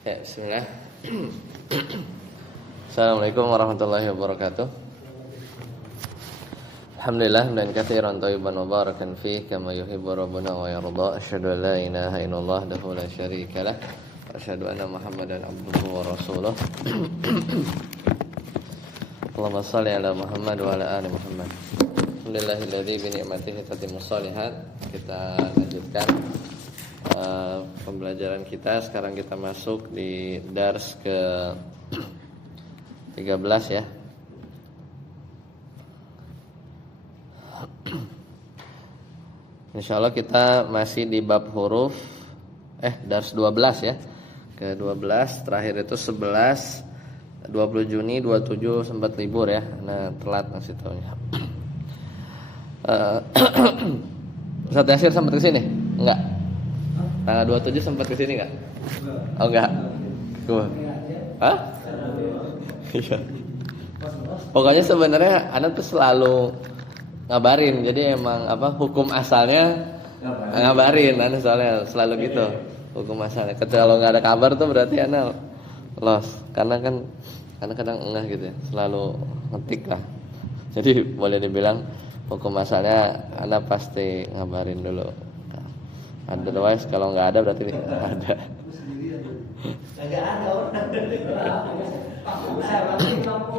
Ya, bismillah. Assalamualaikum warahmatullahi wabarakatuh. Alhamdulillah dan katsiran thayyiban mubarakan fihi kama yuhibbu rabbuna wa yarda. Asyhadu an la ilaha illallah wahdahu la syarika lah wa asyhadu anna Muhammadan abduhu wa rasuluh. Allahumma shalli ala Muhammad wa ala ali Muhammad. Alhamdulillahilladzi bi ni'matihi tatimmus shalihat. Kita lanjutkan pembelajaran kita. Sekarang kita masuk di dars ke 13 ya. Insyaallah kita masih di bab huruf dars 12 ya. Ke 12, terakhir itu 11 20 Juni 27 sempat libur ya. Nah, telat ngasih taunya. Ustaz Yasir sempat ke sini? Enggak. Tanggal 27 sempat ke sini enggak? Oh enggak. Hah? Iya. Pokoknya sebenarnya anak tuh selalu ngabarin. Jadi emang hukum asalnya ngabarin anak soalnya selalu gitu. Hukum asalnya. Kalau enggak ada kabar tuh berarti anak lost. Karena kan kadang-kadang enggak gitu ya. Selalu ngetik lah. Jadi boleh dibilang hukum asalnya anak pasti ngabarin dulu. Otherwise kalau nggak ada berarti ada. Nggak ada orang. Saya pasti kamu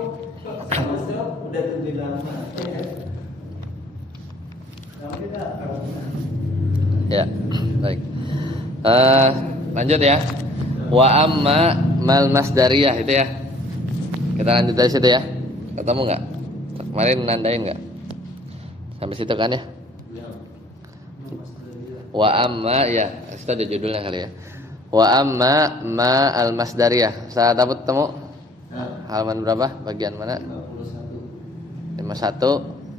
udah lebih lama. Ya, baik. Lanjut ya. Wa amma mal masdariyah itu ya. Kita lanjut dari situ ya. Ketemu nggak? Kemarin nandain nggak? Sampai situ kan ya? Wa amma ya, itu ada judulnya kali ya. Wa amma ma al masdariyah. Saat apa ketemu? Halaman berapa? Bagian mana? 51.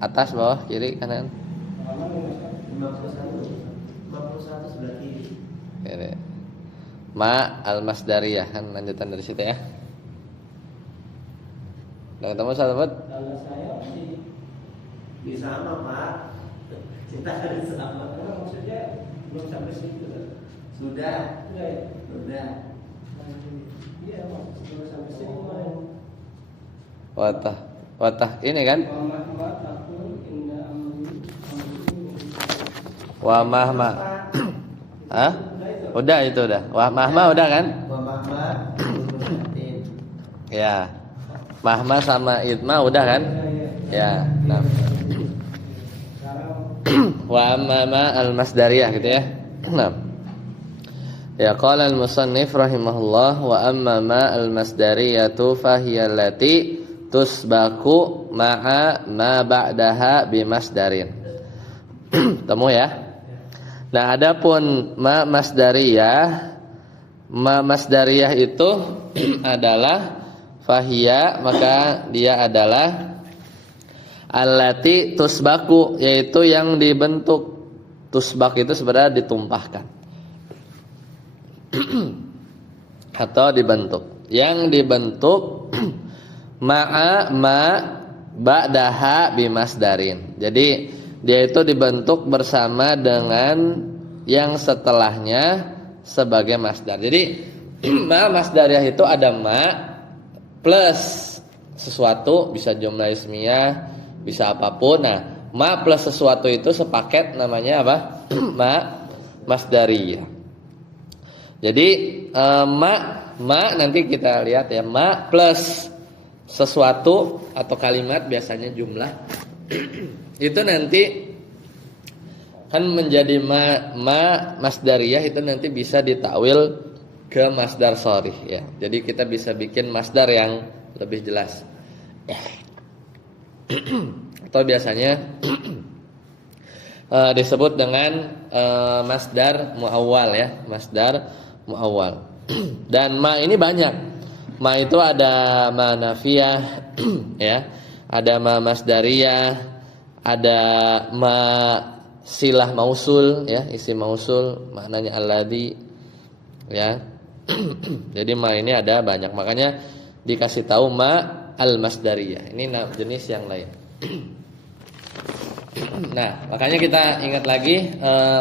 Atas, bawah, kiri, kanan. Halaman 51 sebelah kiri. Kiri. Ma al masdariyah, kan lanjutan dari situ ya. Udah ketemu sahabat? Kalau saya di sana, Pak. Kita ada sama. Maksudnya belum sampai situ. Sudah. Sudah. Iya, Pak. Sudah sampai situ. Watah ini kan? Wa mahma. Hah? Udah itu udah. Wa mahma udah kan? Wa mahma. Ya. Mahma sama idma udah kan? Ya. Nah. Wa amma al masdariyah gitu ya. Nah. Ya qala al musannif rahimahullah wa amma al masdariyatu fahiya allati tusbaku ma'a ma ba'daha bi masdarin. Temu ya. Nah, adapun ma masdariyah itu adalah fahiya, maka dia adalah allati tusbaku, yaitu yang dibentuk. Tusbak itu sebenarnya ditumpahkan atau dibentuk. Yang dibentuk ma'a ma ba'daha bimasdarin. Jadi dia itu dibentuk bersama dengan yang setelahnya sebagai masdar. Jadi ma masdariyah itu ada ma plus sesuatu, bisa jumlah ismiyah, bisa apapun. Nah, ma plus sesuatu itu sepaket namanya apa? Ma masdariyah. Jadi ma nanti kita lihat ya, ma plus sesuatu atau kalimat, biasanya jumlah itu nanti kan menjadi ma masdariyah, itu nanti bisa ditakwil ke masdar sharih ya. Jadi kita bisa bikin masdar yang lebih jelas. Atau biasanya disebut dengan masdar muawwal ya, masdar muawwal. Dan ma ini banyak. Ma itu ada ma nafiyah ya, ada ma masdariyah, ada ma silah mausul ya, isim mausul maknanya alladzi ya. Jadi ma ini ada banyak, makanya dikasih tahu ma al masdariyah. Ini jenis yang lain. Nah, makanya kita ingat lagi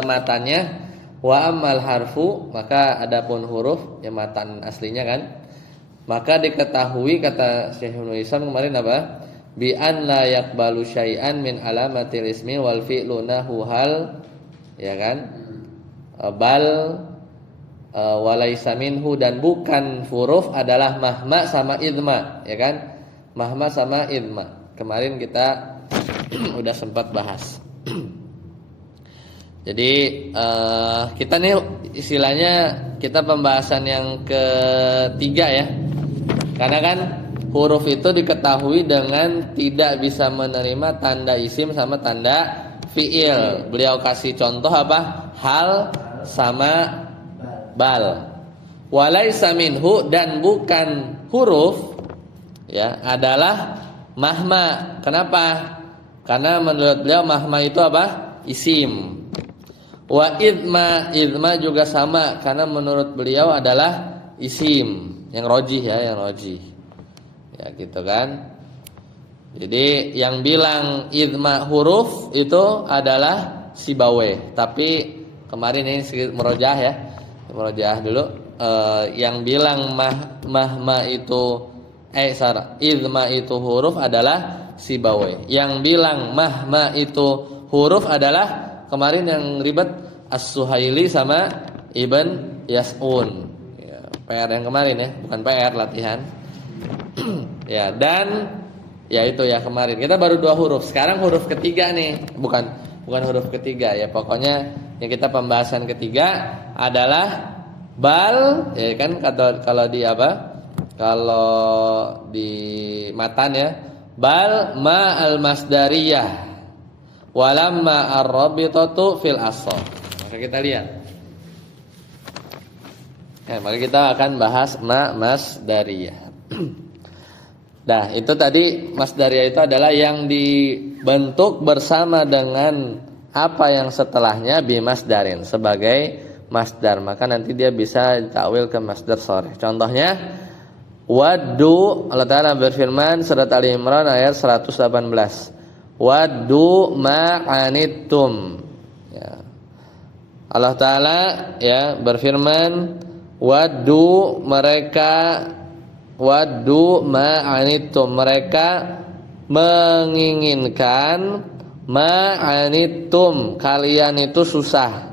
matanya. Wa ammal harfu, maka adapun huruf yang matan aslinya kan, maka diketahui kata Syekh Ibnu Hisam kemarin apa? Bi an la yaqbalu syai'an min alamatil ismi wal fi'lu nahu hal, ya kan? Bal walaisa minhu, dan bukan huruf adalah mahma sama idma, ya kan? Mahma sama idma. Kemarin kita udah sempat bahas. Jadi kita nih istilahnya kita pembahasan yang ketiga ya. Karena kan huruf itu diketahui dengan tidak bisa menerima tanda isim sama tanda fiil. Beliau kasih contoh apa? Hal sama bal. Walaisa minhu, dan bukan huruf ya, adalah mahma. Kenapa? Karena menurut beliau mahma itu apa? Isim. Wa idma, idma juga sama, karena menurut beliau adalah isim. Yang rojih ya, yang rojih. Ya gitu kan. Jadi yang bilang idma huruf itu adalah Sibawayh. Tapi kemarin ini sedikit merojah ya. Merojah dulu. Yang bilang mahma itu idma itu huruf adalah Sibawayh. Yang bilang mahma itu huruf adalah kemarin yang ribet As-Suhaili sama Ibn Yas'un. Ya, PR yang kemarin ya, bukan PR latihan. Ya, dan ya itu ya kemarin. Kita baru 2 huruf. Sekarang huruf ketiga nih. Bukan huruf ketiga ya. Pokoknya yang kita pembahasan ketiga adalah bal, ya kan, kalau di apa? Kalau di matan ya, bal ma al-masdariyah walamma ar-rabitatu fil asl. Maka kita lihat. Ya, maka kita akan bahas ma masdariyah. Nah, itu tadi masdariyah itu adalah yang dibentuk bersama dengan apa yang setelahnya bimasdarin sebagai masdar. Maka nanti dia bisa ditakwil ke masdar sharih. Contohnya waddu, Allah Ta'ala berfirman surat Ali Imran ayat 118. Waddu ma'anittum. Ya. Allah Ta'ala ya berfirman waddu ma'anittum, mereka menginginkan ma'anittum, kalian itu susah.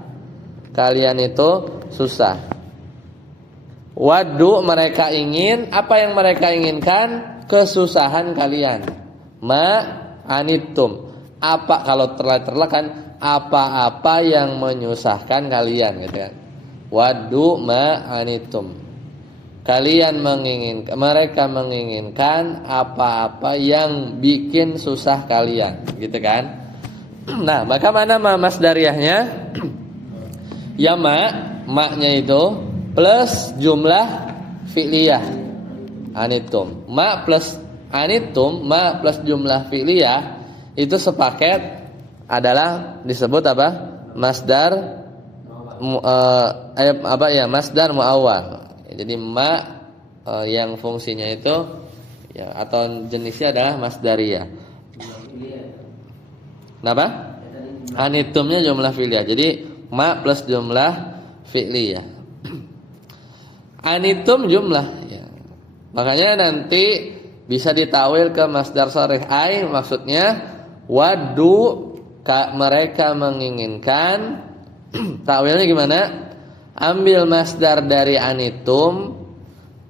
Waddu, mereka ingin, apa yang mereka inginkan? Kesusahan kalian. Ma'anittum, apa, kalau terlak kan apa-apa yang menyusahkan kalian gitu kan. Waddu ma'anittum, kalian menginginkan, mereka menginginkan apa-apa yang bikin susah kalian gitu kan. Nah, maka mana masdariyahnya? Ya ma-nya itu plus jumlah fi'liyah anittum. Ma plus anittum, ma plus jumlah fi'liyah itu sepaket adalah disebut apa? Masdar masdar muawwal. Jadi ma yang fungsinya itu ya atau jenisnya adalah masdariyah. Kenapa? Anittumnya jumlah fi'liyah. Jadi ma plus jumlah fi'liyah. Anittum jumlah ya. Makanya nanti bisa ditawil ke masdar sharih. Ai maksudnya waddu, mereka menginginkan. Takwilnya gimana? Ambil masdar dari anittum.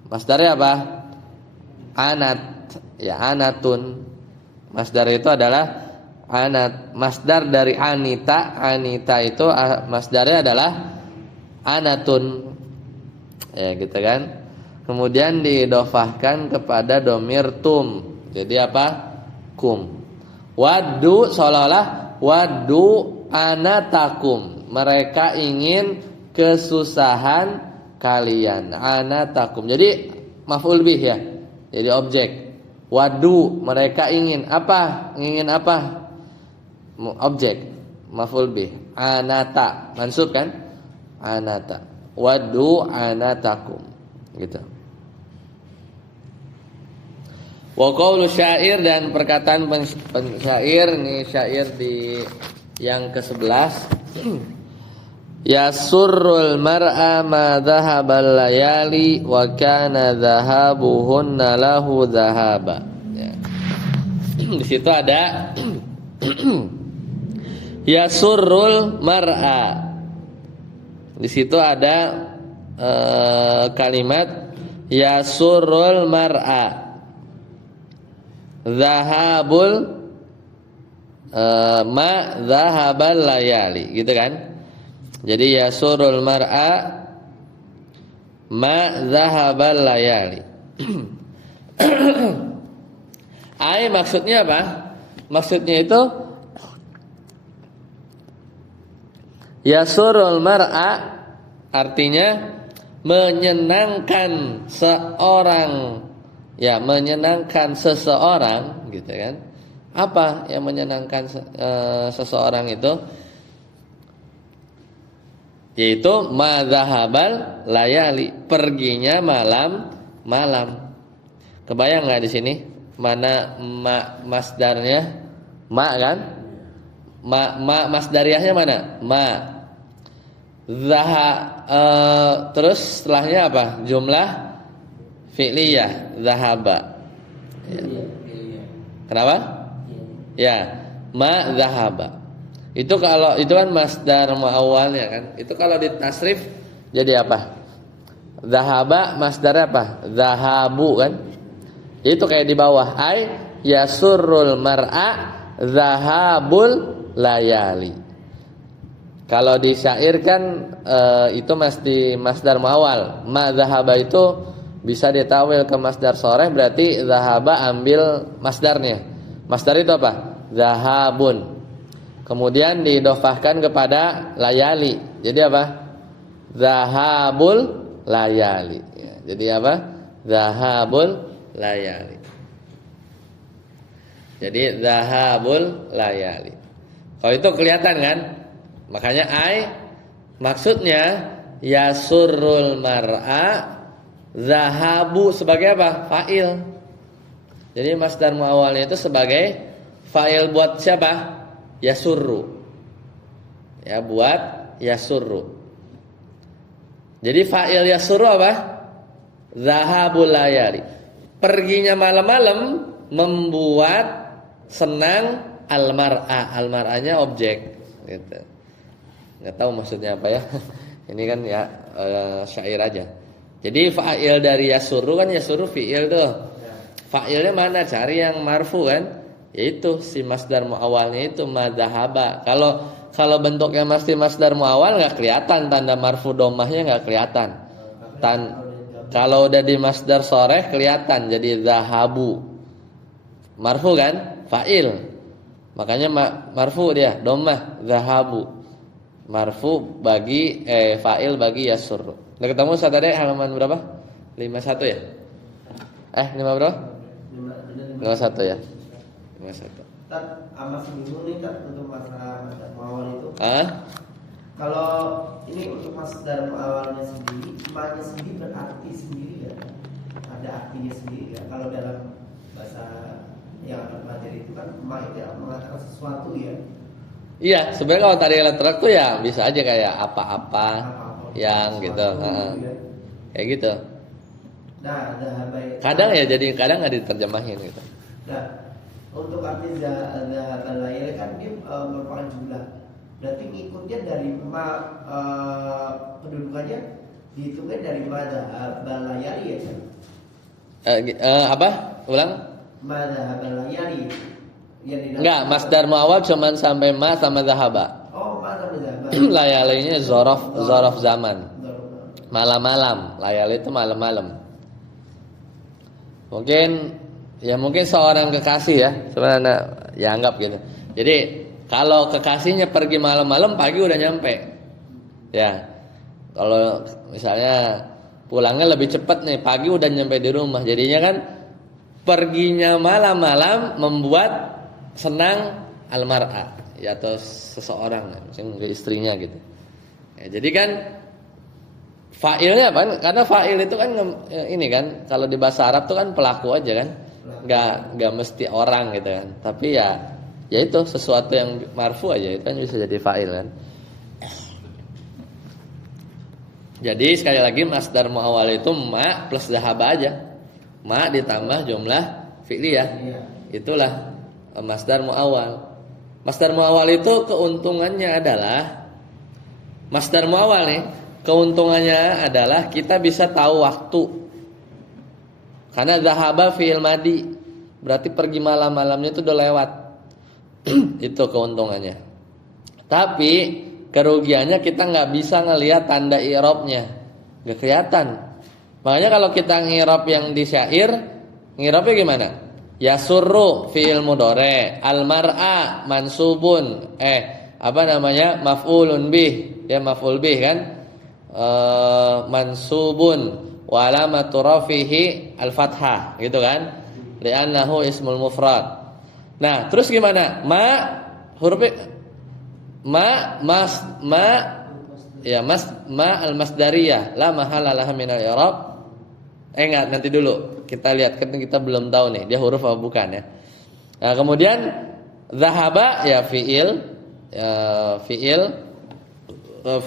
Masdarnya apa? Anat. Ya, anatun. Masdar itu adalah anat. Masdar dari anita. Anita itu masdarnya adalah anatun. Ya, gitu kan? Kemudian diidhofahkan kepada domir tum. Jadi apa? Kum. Waddu seolah-olah waddu anatakum. Mereka ingin kesusahan kalian. Anatakum. Jadi maf'ul bih ya. Jadi objek. Waddu, mereka ingin apa? Ingin apa? Objek. Maf'ul bih. Anata. Mansub kan? Anata. Waddu anatakum. Gitu. Wa qaulu syair, dan perkataan pensyair, ini syair di yang ke-11. Yasurrul mar'a ma dhahabal layali wa kana dhahabuhunna lahu dhahaba. Ya. Di situ ada yasurrul mar'a. Di situ ada kalimat yasurrul mar'a. Dhahabul ma dhahabal layali, gitu kan? Jadi yasurul mar'a ma dhahabal layali. Ai maksudnya apa? Maksudnya itu yasurul mar'a artinya menyenangkan seorang, ya menyenangkan seseorang, gitu kan? Apa yang menyenangkan seseorang itu? Yaitu madzahabal layali, perginya malam-malam. Kebayang nggak di sini? Mana masdarnya? Ma kan? Masdariahnya mana? Ma. Terus setelahnya apa? Jumlah fi'liyah, zahaba. Ya. Kenapa? Ya, ma zahaba. Itu kalau itu kan masdar muawwalnya kan. Itu kalau ditasrif jadi apa? Zahaba masdar apa? Zahabu kan? Itu kayak di bawah ai yasurrul mar'a zahabul layali. Kalau di syair kan itu mesti masdar muawwal. Ma zahaba itu bisa ditawil ke masdar sharih, berarti zahaba ambil masdarnya. Masdar itu apa? Zahabun. Kemudian didofahkan kepada layali. Jadi apa? Zahabul layali. Ya, jadi apa? Zahabul layali. Jadi zahabul layali. Kalau itu kelihatan kan? Makanya ai maksudnya yasurrul mar'a zahabu sebagai apa? Fa'il. Jadi masdar muawwalnya itu sebagai fa'il buat siapa? Yasurru. Ya, buat yasurru. Jadi fa'il yasurru apa? Zahabul layali. Perginya malam-malam membuat senang al-mar'a. Al-mar'anya objek gitu. Enggak tahu maksudnya apa ya. Ini kan ya syair aja. Jadi fa'il dari yasurru kan yasurru fi'il tuh. Fa'ilnya mana? Cari yang marfu kan? Yaitu si masdar muawwalnya itu madzahaba. Kalau bentuknya masih masdar muawwal enggak kelihatan, tanda marfu dhammahnya enggak kelihatan. Kalau udah di masdar sharih kelihatan, jadi zahabu. Marfu kan? Fa'il. Makanya marfu dia, dhammah zahabu. Marfu bagi fa'il bagi yasurru. Udah ketemu Ustaz tadi halaman berapa? 51 ya? 5 berapa? 51 ya. 51. Tat masih bingung nih Tat untuk masalah masdar muawwal itu. Kalau ini untuk masdar muawwalnya sendiri, ma-nya sendiri berarti sendiri ya. Ada artinya sendiri ya. Kalau dalam bahasa yang akan belajar itu kan ma itu mengatakan sesuatu ya. Iya, sebenarnya kalau tadi letterak tuh ya bisa aja kayak apa-apa yang gitu. Ya. Kayak gitu. Nah, kadang ya jadi kadang nggak diterjemahin gitu. Nah, untuk arti zahabal layali kan dia merupakan jumlah. Berarti ngikutnya dari ma pendudukannya dihitungnya dari ma zahabal layali ya kan? Apa? Ulang? Ma zahabal layali. Enggak, masdar muawwal cuman sampai ma sama zahaba. Oh, ma sama zahaba. Layalinya zorof zaman. Malam-malam. Layali itu malam-malam. Mungkin seorang kekasih ya, sebenarnya ya anggap gitu. Jadi kalau kekasihnya pergi malam-malam, pagi udah nyampe. Ya. Kalau misalnya pulangnya lebih cepat nih, pagi udah nyampe di rumah. Jadinya kan perginya malam-malam membuat senang al-mar'a, ya atau seseorang, misalnya istrinya gitu. Ya, jadi kan fa'ilnya apa? Karena fa'il itu kan ini kan kalau di bahasa Arab tuh kan pelaku aja kan. Enggak mesti orang gitu kan. Tapi ya itu sesuatu yang marfu aja itu kan bisa jadi fa'il kan. Jadi sekali lagi masdar muawwal itu ma plus dhahaba aja. Ma ditambah jumlah fi'liyah. Iya. Itulah masdar muawwal. Masdar muawwal itu keuntungannya adalah masdar muawwal nih, keuntungannya adalah kita bisa tahu waktu. Karena dhahaba fi'il madi, berarti pergi malam-malamnya itu udah lewat. Itu keuntungannya. Tapi kerugiannya kita nggak bisa ngelihat tanda i'rabnya, nggak kelihatan. Makanya kalau kita ngirab yang di syair, ngirabnya gimana? Yasurru fi'il mudhari, al-mar'a mansubun, maf'ulun bih, ya maf'ul bih kan? Mansubun wa alamatu rafihi al-fathah, gitu kan? Li'annahu ismul mufrad. Nah, terus gimana? Huruf ma al-masdariyah la mahala laha min al-i'rab. Enggak, nanti dulu. Kita lihat, kan kita belum tahu nih dia huruf apa bukan ya. Nah, kemudian dhahaba ya fi'il wa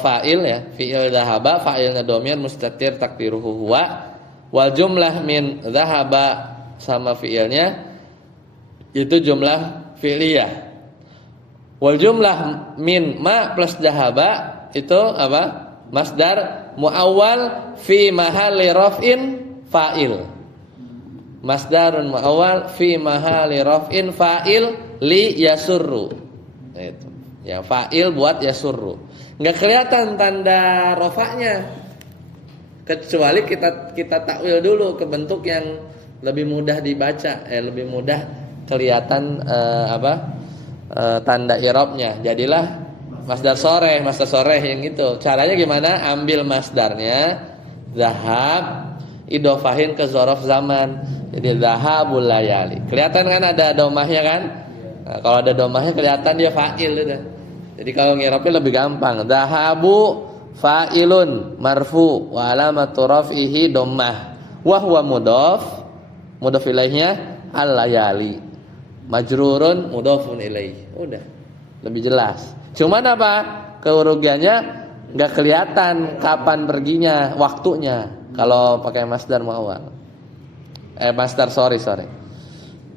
fa'il ya. Fi'il dhahaba, fa'ilnya dhamir mustatir takdiruhu huwa. Wal jumlah min dhahaba sama fi'ilnya itu jumlah fi'liyah. Wal jumlah min ma plus dhahaba itu apa? Masdar muawwal fi mahalli raf'in fa'il. Masdarun muawwal fi mahalli raf'in fa'il li yasurru. Itu. Ya, fa'il buat yasurru. Enggak kelihatan tanda rafa'nya. Kecuali kita takwil dulu ke bentuk yang lebih mudah dibaca, lebih mudah kelihatan tanda i'rabnya. Jadilah masdar soreh yang itu. Caranya gimana? Ambil masdarnya zahab, idofahin ke zorof zaman. Jadi zahabul layali. Kelihatan kan ada domahnya kan? Nah, kalau ada domahnya kelihatan dia fa'il udah. Jadi kalau ngirabnya lebih gampang. Zahabu fa'ilun marfu wa alamatu raf'ihi dhammah. Wa huwa mudhaf ilaihnya al-layali. Majrurun mudhafun ilaih. Udah. Lebih jelas. Cuman apa? Kerugiannya nggak kelihatan kapan perginya, waktunya kalau pakai masdar muawwal. Sorry.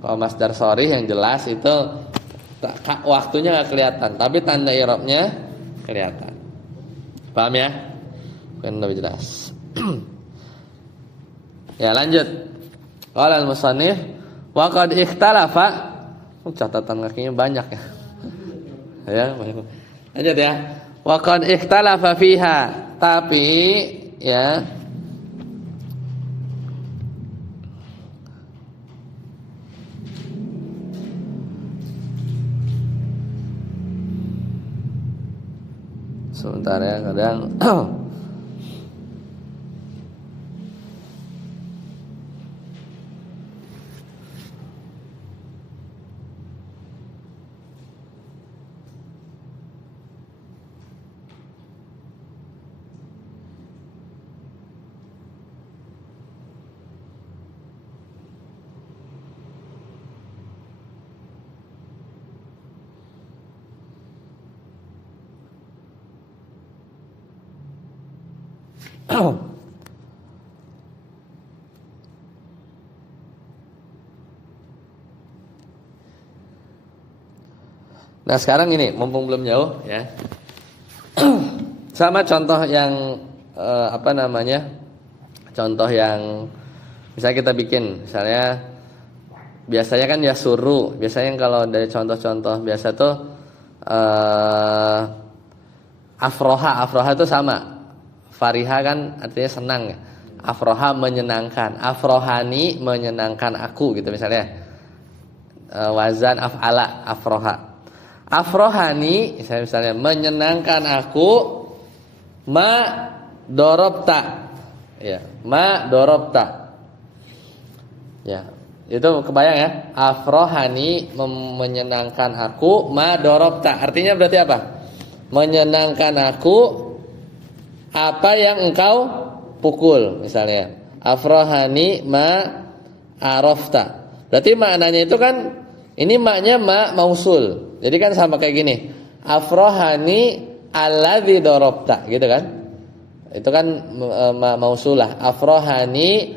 Kalau masdar sorry yang jelas itu waktunya nggak kelihatan, tapi tanda i'rabnya kelihatan. Paham ya? Kan lebih jelas. Ya, lanjut. Qala al-musannif wa qad ikhtalafa. Catatan kakinya banyak ya. Ya, banyak. Lanjut ya. Wa qad ikhtalafa fiha, tapi ya sebentar ya, kadang Nah, sekarang ini mumpung belum jauh ya. Sama contoh yang contoh yang misalnya kita bikin, misalnya biasanya kan ya suruh. Biasanya kalau dari contoh-contoh biasa tuh afroha itu sama. Fariha kan artinya senang ya. Afroha menyenangkan. Afrohani menyenangkan aku gitu misalnya. Wazan af'ala afroha. Afrohani misalnya menyenangkan aku. Ma dorobta. Ya, ma dorobta. Ya, itu kebayang ya. Afrohani menyenangkan aku. Ma dorobta. Artinya berarti apa? Menyenangkan aku apa yang engkau pukul misalnya. Afrohani ma arofta. Berarti maknanya itu kan ini maknya ma mausul. Jadi kan sama kayak gini. Afrohani alladzi darabta, gitu kan? Itu kan mausulah. Afrahani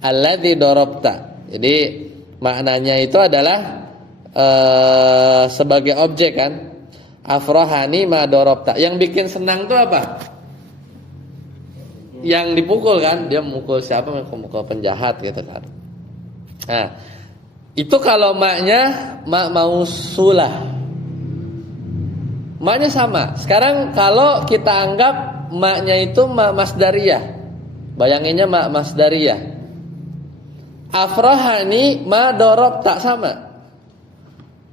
alladzi darabta. Jadi maknanya itu adalah sebagai objek kan. Afrahani ma darabta. Yang bikin senang tuh apa? Yang dipukul kan? Dia mukul siapa? Mukul penjahat gitu kan. Nah, itu kalau maknya mausulah. Maknya sama. Sekarang kalau kita anggap maknya itu masdariyah. Bayanginnya masdariyah. Afrahani ma darabta sama.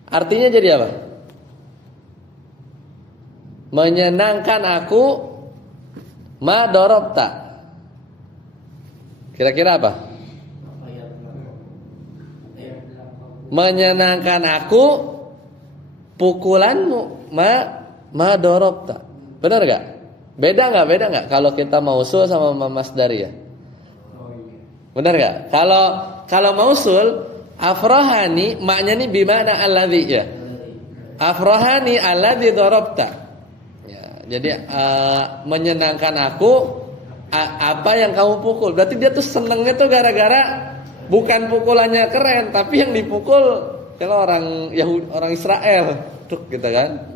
Artinya jadi apa? Menyenangkan aku ma darabta. Kira-kira apa? Menyenangkan aku pukulanmu ma darabta. Benar enggak? Beda enggak kalau kita mausul sama masdariyah? Benar enggak? Kalau mausul afrahani maknanya ini bimana alladzi ya. Afrahani alladzi darabta. Ya, jadi menyenangkan aku apa yang kamu pukul. Berarti dia tuh senengnya tuh gara-gara bukan pukulannya keren, tapi yang dipukul kalau orang Yahudi, orang Israel, tuh gitu kan.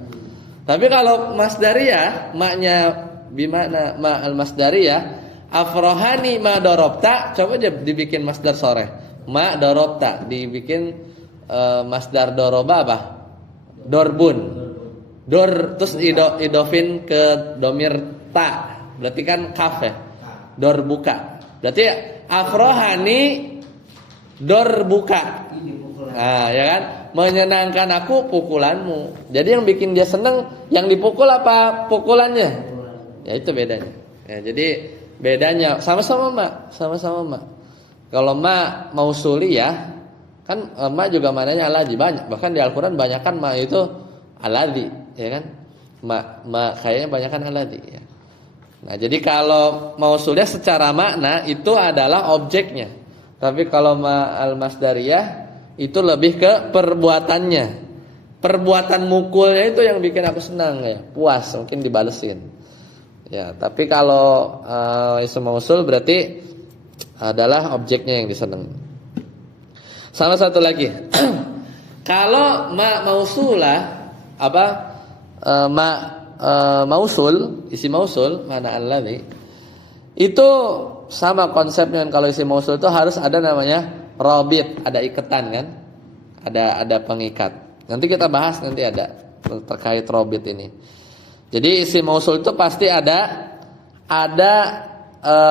Tapi kalau masdariyah, maknya bimana ma al masdariyah, afrohani ma darabta, coba aja dibikin masdar sore. Ma darabta dibikin masdar doroba apa? Dorbun. Dor terus idofin ke domir ta. Berarti kan kaf ya. Dor buka. Berarti afrohani dor buka. Nah, ya kan? Menyenangkan aku pukulanmu. Jadi yang bikin dia seneng yang dipukul apa pukulannya? Ya itu bedanya. Ya, jadi bedanya sama-sama ma, sama-sama ma. Kalau ma mausuli ya, kan ma juga mananya aladzi banyak. Bahkan di Al-Qur'an banyakan ma itu aladzi, ya kan? Ma kayaknya banyakan aladzi ya. Nah, jadi kalau mausulnya secara makna itu adalah objeknya. Tapi kalau ma al-masdariyah itu lebih ke perbuatannya. Perbuatan mukulnya itu yang bikin aku senang ya, puas, mungkin dibalesin. Ya, tapi kalau isim mausul berarti adalah objeknya yang disenangi. Sama satu lagi. Kalau mausulah apa? Mausul, isi mausul mana alladzi itu sama konsepnya. Kalau isi mausul itu harus ada namanya rabit, ada ikatan kan, ada pengikat. Nanti kita bahas nanti ada terkait rabit ini. Jadi isi mausul itu pasti ada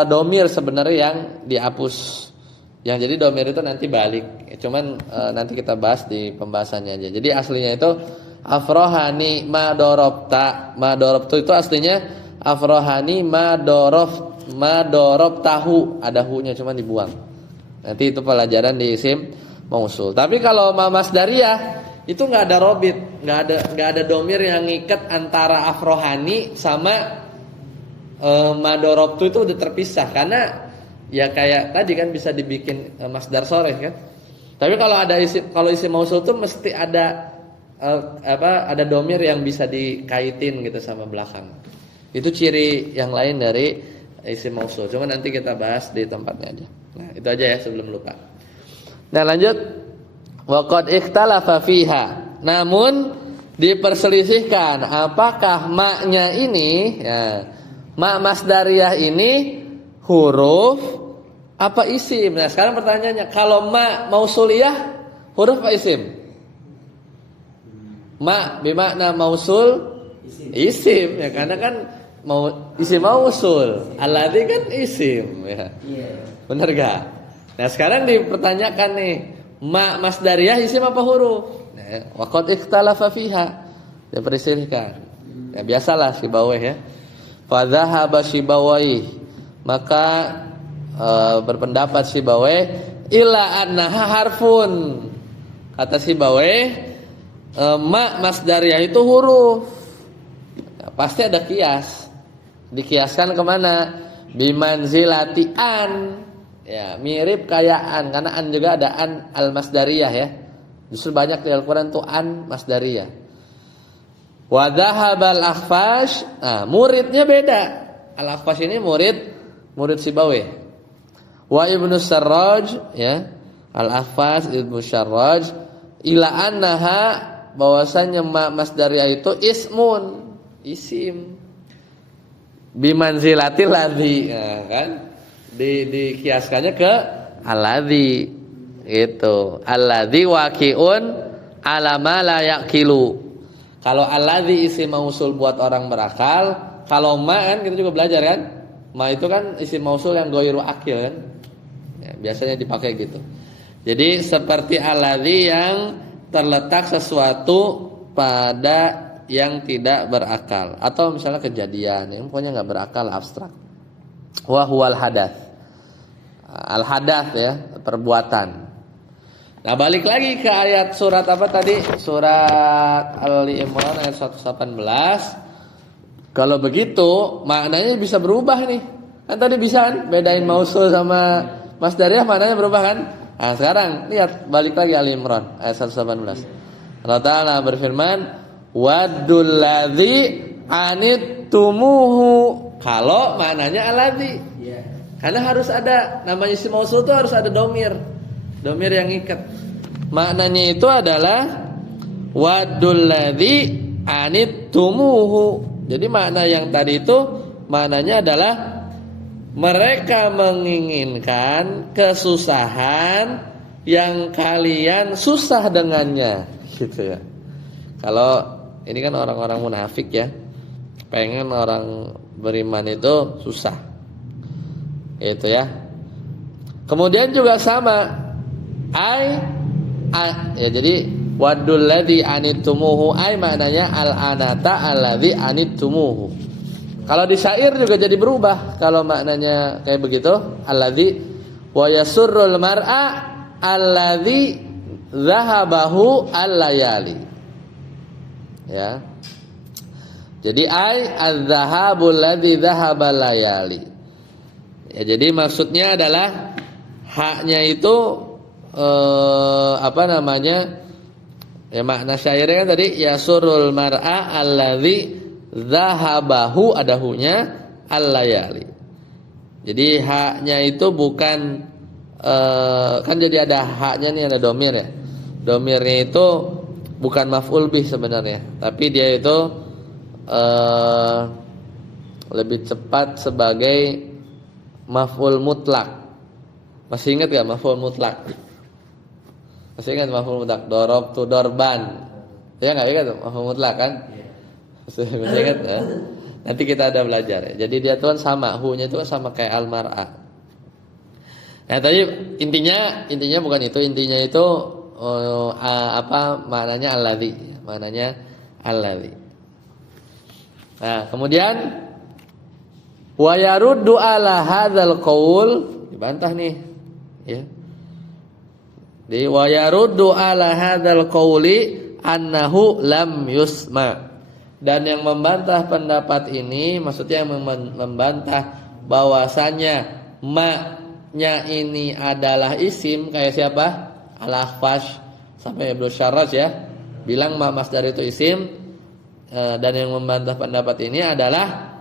domir sebenarnya yang dihapus. Yang jadi domir itu nanti balik. Cuman nanti kita bahas di pembahasannya aja. Jadi aslinya itu afrohani ma darabta. Ma darabtu itu aslinya afrohani ma darabtahu. Ada hu-nya cuman dibuang. Nanti itu pelajaran di isim mausul. Tapi kalau ma masdariyah itu enggak ada robit, enggak ada domir yang ngikat antara afrohani sama ma darabtu itu udah terpisah karena ya kayak tadi kan bisa dibikin masdar sore kan. Tapi kalau isim mausul itu mesti ada ada domir yang bisa dikaitin gitu sama belakang. Itu ciri yang lain dari isim mausul. Cuma nanti kita bahas di tempatnya aja. Nah, itu aja ya sebelum lupa. Nah, lanjut. Wa qad ikhtalafa fiha. Namun diperselisihkan apakah maknya ini ya, ma masdariyah ini huruf apa isim? Nah, sekarang pertanyaannya, kalau ma mausuliyah huruf apa isim? Ma bermakna mausul isim ya, karena kan isim mausul. Alladzi kan isim ya. Benar enggak? Nah, sekarang dipertanyakan nih, ma masdariyah isim apa huruf? Nah, wa qad ikhtalafa fiha. Diperselisihkan. Ya biasalah Sibawayh ya. Fa dzahaba Sibawayh, maka berpendapat Sibawayh illa annaha harfun. Kata Sibawayh ma masdariyah itu huruf. Ya, pasti ada kias. Dikiaskan kemana? Bimanzilati an. Ya, mirip kayak an, karena an juga ada an al masdariyah ya. Justru banyak di Al-Qur'an tuh an masdariyah. Wa dhahabal akhfash. Nah, muridnya beda. Al akhfash ini murid Sibawayh. Wa Ibnu Sarraj ya. Al akhfash Ibnu Sarraj ila annaha bahwasanya masdariyah itu ismun, isim. Bimanzilatil ladzi. Nah, kan? Dikiaskannya ke alladzi. Itu. Alladzi waqi'un ala ma la yaqilu. Kalau alladzi isim mausul buat orang berakal, kalau ma kan kita juga belajar kan? Ma itu kan isim mausul yang ghairu akil kan? Ya, biasanya dipakai gitu. Jadi seperti alladzi yang terletak sesuatu pada yang tidak berakal atau misalnya kejadian yang pokoknya enggak berakal, abstrak. Wa huwal hadath. Al hadath ya, perbuatan. Nah, balik lagi ke ayat surat apa tadi? Surat Ali Imran ayat 118. Kalau begitu, maknanya bisa berubah nih. Kan tadi bisa kan bedain mausul sama masdariyah, maknanya berubah kan? Nah, sekarang lihat balik lagi Ali Imran ayat 118. Allah Ta'ala berfirman, "Waddul ladzi anittumuhu." Kalau maknanya alladzi. Karena harus ada namanya isim mausul itu harus ada domir yang ikat. Maknanya itu adalah waddul ladzi anittumuhu. Jadi makna yang tadi itu maknanya adalah mereka menginginkan kesusahan yang kalian susah dengannya, gitu ya. Kalau ini kan orang-orang munafik ya, pengen orang beriman itu susah, itu ya. Kemudian juga sama ya, jadi waddul ladzi anittumuhu maknanya al-anata alladzi anittumuhu. Kalau di syair juga jadi berubah. Kalau maknanya kayak begitu, alladzi wa yasurrul mar'a alladzi zahabahu al-layali. Ya. Jadi az-zahabul ladzi zahaba layali. Ya, jadi maksudnya adalah haknya itu apa namanya? Ya, makna syairnya kan tadi yasurul mar'a alladzi zahabahu, ada hunya al-layali. Jadi haknya itu bukan kan jadi ada haknya nih, ada domir ya. Domirnya itu bukan maf'ul bih sebenarnya, tapi dia itu lebih cepat sebagai maf'ul mutlak. Masih ingat gak maf'ul mutlak? Masih ingat maf'ul mutlak? Darabtu darban. Ya enggak ingat maf'ul mutlak kan? Masih ingat ya? Nanti kita ada belajar ya. Jadi dia tuh kan sama, hu-nya itu sama kayak al-mar'a. Nah, tadi intinya bukan itu, intinya itu apa maknanya alladzi, maknanya alladzi. Nah, kemudian wa yaruddu ala hadzal qaul, dibantah nih ya. Di wa yaruddu ala hadzal qauli annahu lam yusma. Dan yang membantah pendapat ini, maksudnya yang membantah bahwasanya ma-nya ini adalah isim, kayak siapa? Al-Akhfash sampai Ibnu Syarraj ya, bilang ma masdar itu isim. Dan yang membantah pendapat ini adalah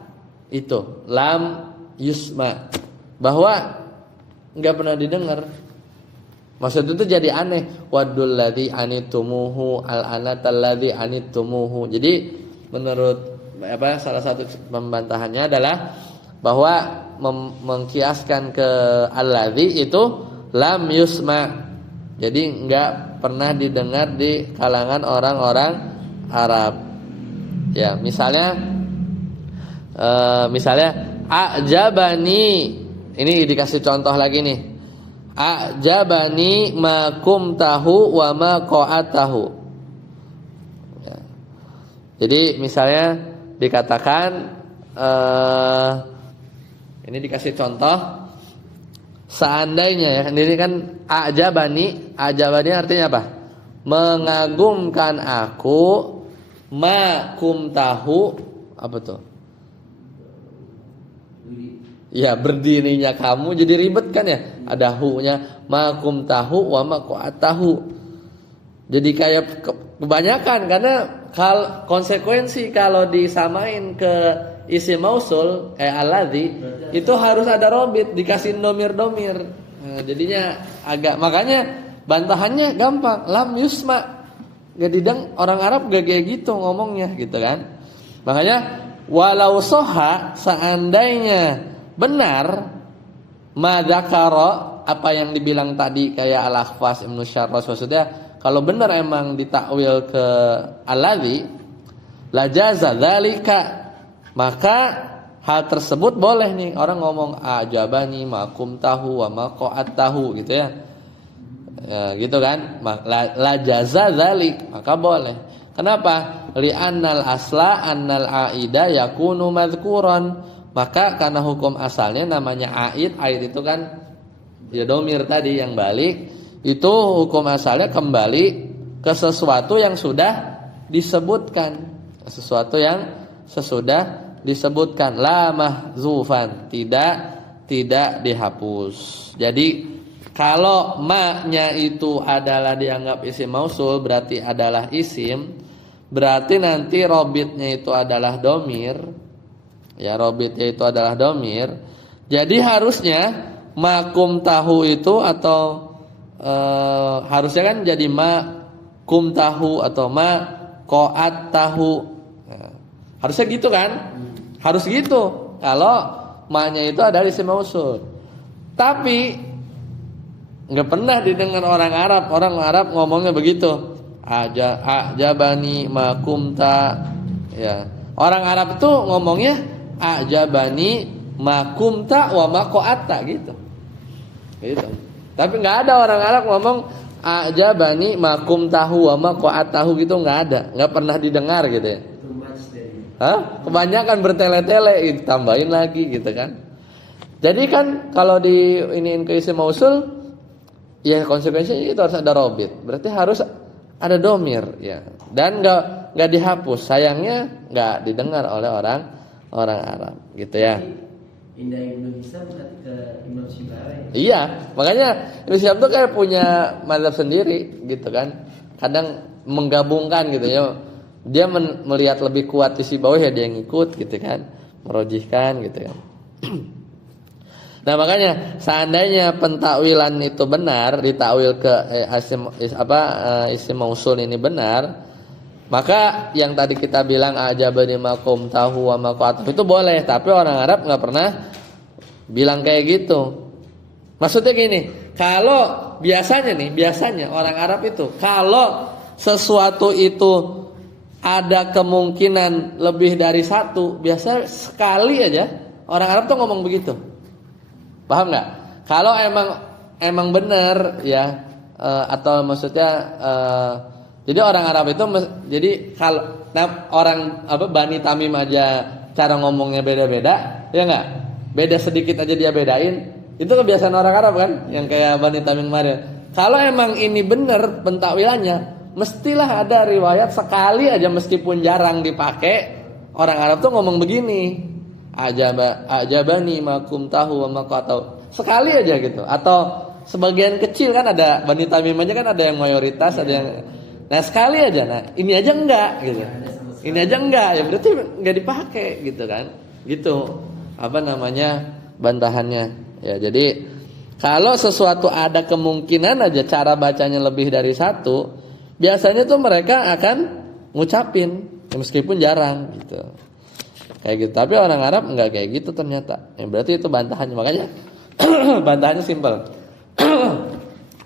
itu lam yusma, bahwa enggak pernah didengar. Maksud itu jadi aneh. Waddul ladzi anittumuhu al-anatal ladzi anittumuhu. Jadi menurut salah satu pembantahannya adalah bahwa mengkiaskan ke alladzi itu lam yusma. Jadi enggak pernah didengar di kalangan orang-orang Arab. Ya, misalnya a'jabani, ini dikasih contoh lagi nih. A'jabani ma kumtahu wa ma qa'atahu. Ya. Jadi misalnya dikatakan ini dikasih contoh, seandainya ya, ini kan a'jabani artinya apa? Mengagumkan aku, ma kumtahu, apa tuh? Ya, berdirinya kamu jadi ribet kan ya? Ada hu-nya, ma kumtahu wa ma qa'atahu. Jadi kayak kebanyakan, karena konsekuensi kalau disamain ke isim mausul kayak alladzi itu harus ada robit, dikasih domir. Nah, jadinya agak, makanya bantahannya gampang, lam yusma. Gak dideng, orang Arab gak kayak gitu ngomongnya gitu kan. Makanya walau soha, seandainya benar madzakara, apa yang dibilang tadi kayak Al-Akhfas Ibnu Syarras, maksudnya kalau benar emang ditakwil ke alladzi la jaza dzalika, maka hal tersebut boleh nih orang ngomong ajabani makum tahu wa maqat tahu gitu ya. Ya gitu kan, la jaza dzalik, maka boleh. Kenapa? Li'annal asla annal aida yakunu madhkuran, maka karena hukum asalnya namanya aid itu kan ya domir tadi yang balik, itu hukum asalnya kembali ke sesuatu yang sudah disebutkan, sesuatu yang sesudah disebutkan, la mahzufan, tidak dihapus. Jadi kalau ma-nya itu adalah dianggap isim mausul, berarti adalah isim, berarti nanti robitnya itu adalah domir. Ya, robitnya itu adalah domir. Jadi harusnya makum tahu itu atau harusnya kan jadi ma kum tahu atau ma qoat tahu. Harusnya gitu kan? Harus gitu. Kalau ma-nya itu adalah isim mausul. Tapi nggak pernah didengar orang Arab. Orang Arab ngomongnya begitu. Ajabani ma kumta. Ya. Orang Arab itu ngomongnya ajabani ma kumta wa ma qoatta gitu. Gitu. Tapi nggak ada orang Arab ngomong ajabani makum tahu wa maqat tahu gitu, nggak ada, nggak pernah didengar gitu ya. Hah? Kebanyakan bertele-tele, tambahin lagi gitu kan. Jadi kan kalau di iniin ke isim mausul, ya konsekuensinya itu harus ada robit, berarti harus ada domir ya. Dan nggak dihapus, sayangnya nggak didengar oleh orang Arab gitu ya. Indah Ibnu Hisam berarti ke Imam Syibari. Iya, makanya Ibnu Hisam tuh kayak punya mazhab sendiri gitu kan. Kadang menggabungkan gitu ya. Dia melihat lebih kuat di si bawah ya dia ngikut gitu kan, merojihkan gitu kan. Nah, makanya seandainya pentakwilan itu benar, ditakwil ke isim mausul ini benar, maka yang tadi kita bilang ajabani makum tahu wa maqat itu boleh, tapi orang Arab nggak pernah bilang kayak gitu. Maksudnya gini, kalau biasanya orang Arab itu kalau sesuatu itu ada kemungkinan lebih dari satu, biasa sekali aja orang Arab tuh ngomong begitu. Paham nggak? Kalau emang benar ya, atau maksudnya jadi orang Arab itu jadi kalau orang Bani Tamim aja cara ngomongnya beda-beda, ya enggak? Beda sedikit aja dia bedain. Itu kebiasaan orang Arab kan, yang kayak Bani Tamim kemarin. Kalau emang ini benar pentakwilannya, mestilah ada riwayat sekali aja meskipun jarang dipakai, orang Arab tuh ngomong begini. Ajabani makum tahu wa maqatau. Sekali aja gitu. Atau sebagian kecil kan ada Bani Tamim aja kan ada yang mayoritas, ada yang. Nah sekali aja, nah ini aja enggak gitu. Ini aja enggak, ya berarti enggak dipakai gitu kan. Gitu. Apa namanya bantahannya. Ya jadi kalau sesuatu ada kemungkinan aja cara bacanya lebih dari satu, biasanya tuh mereka akan ngucapin ya, meskipun jarang gitu. Kayak gitu. Tapi orang Arab enggak kayak gitu ternyata. Ya berarti itu bantahannya. Makanya bantahannya simpel.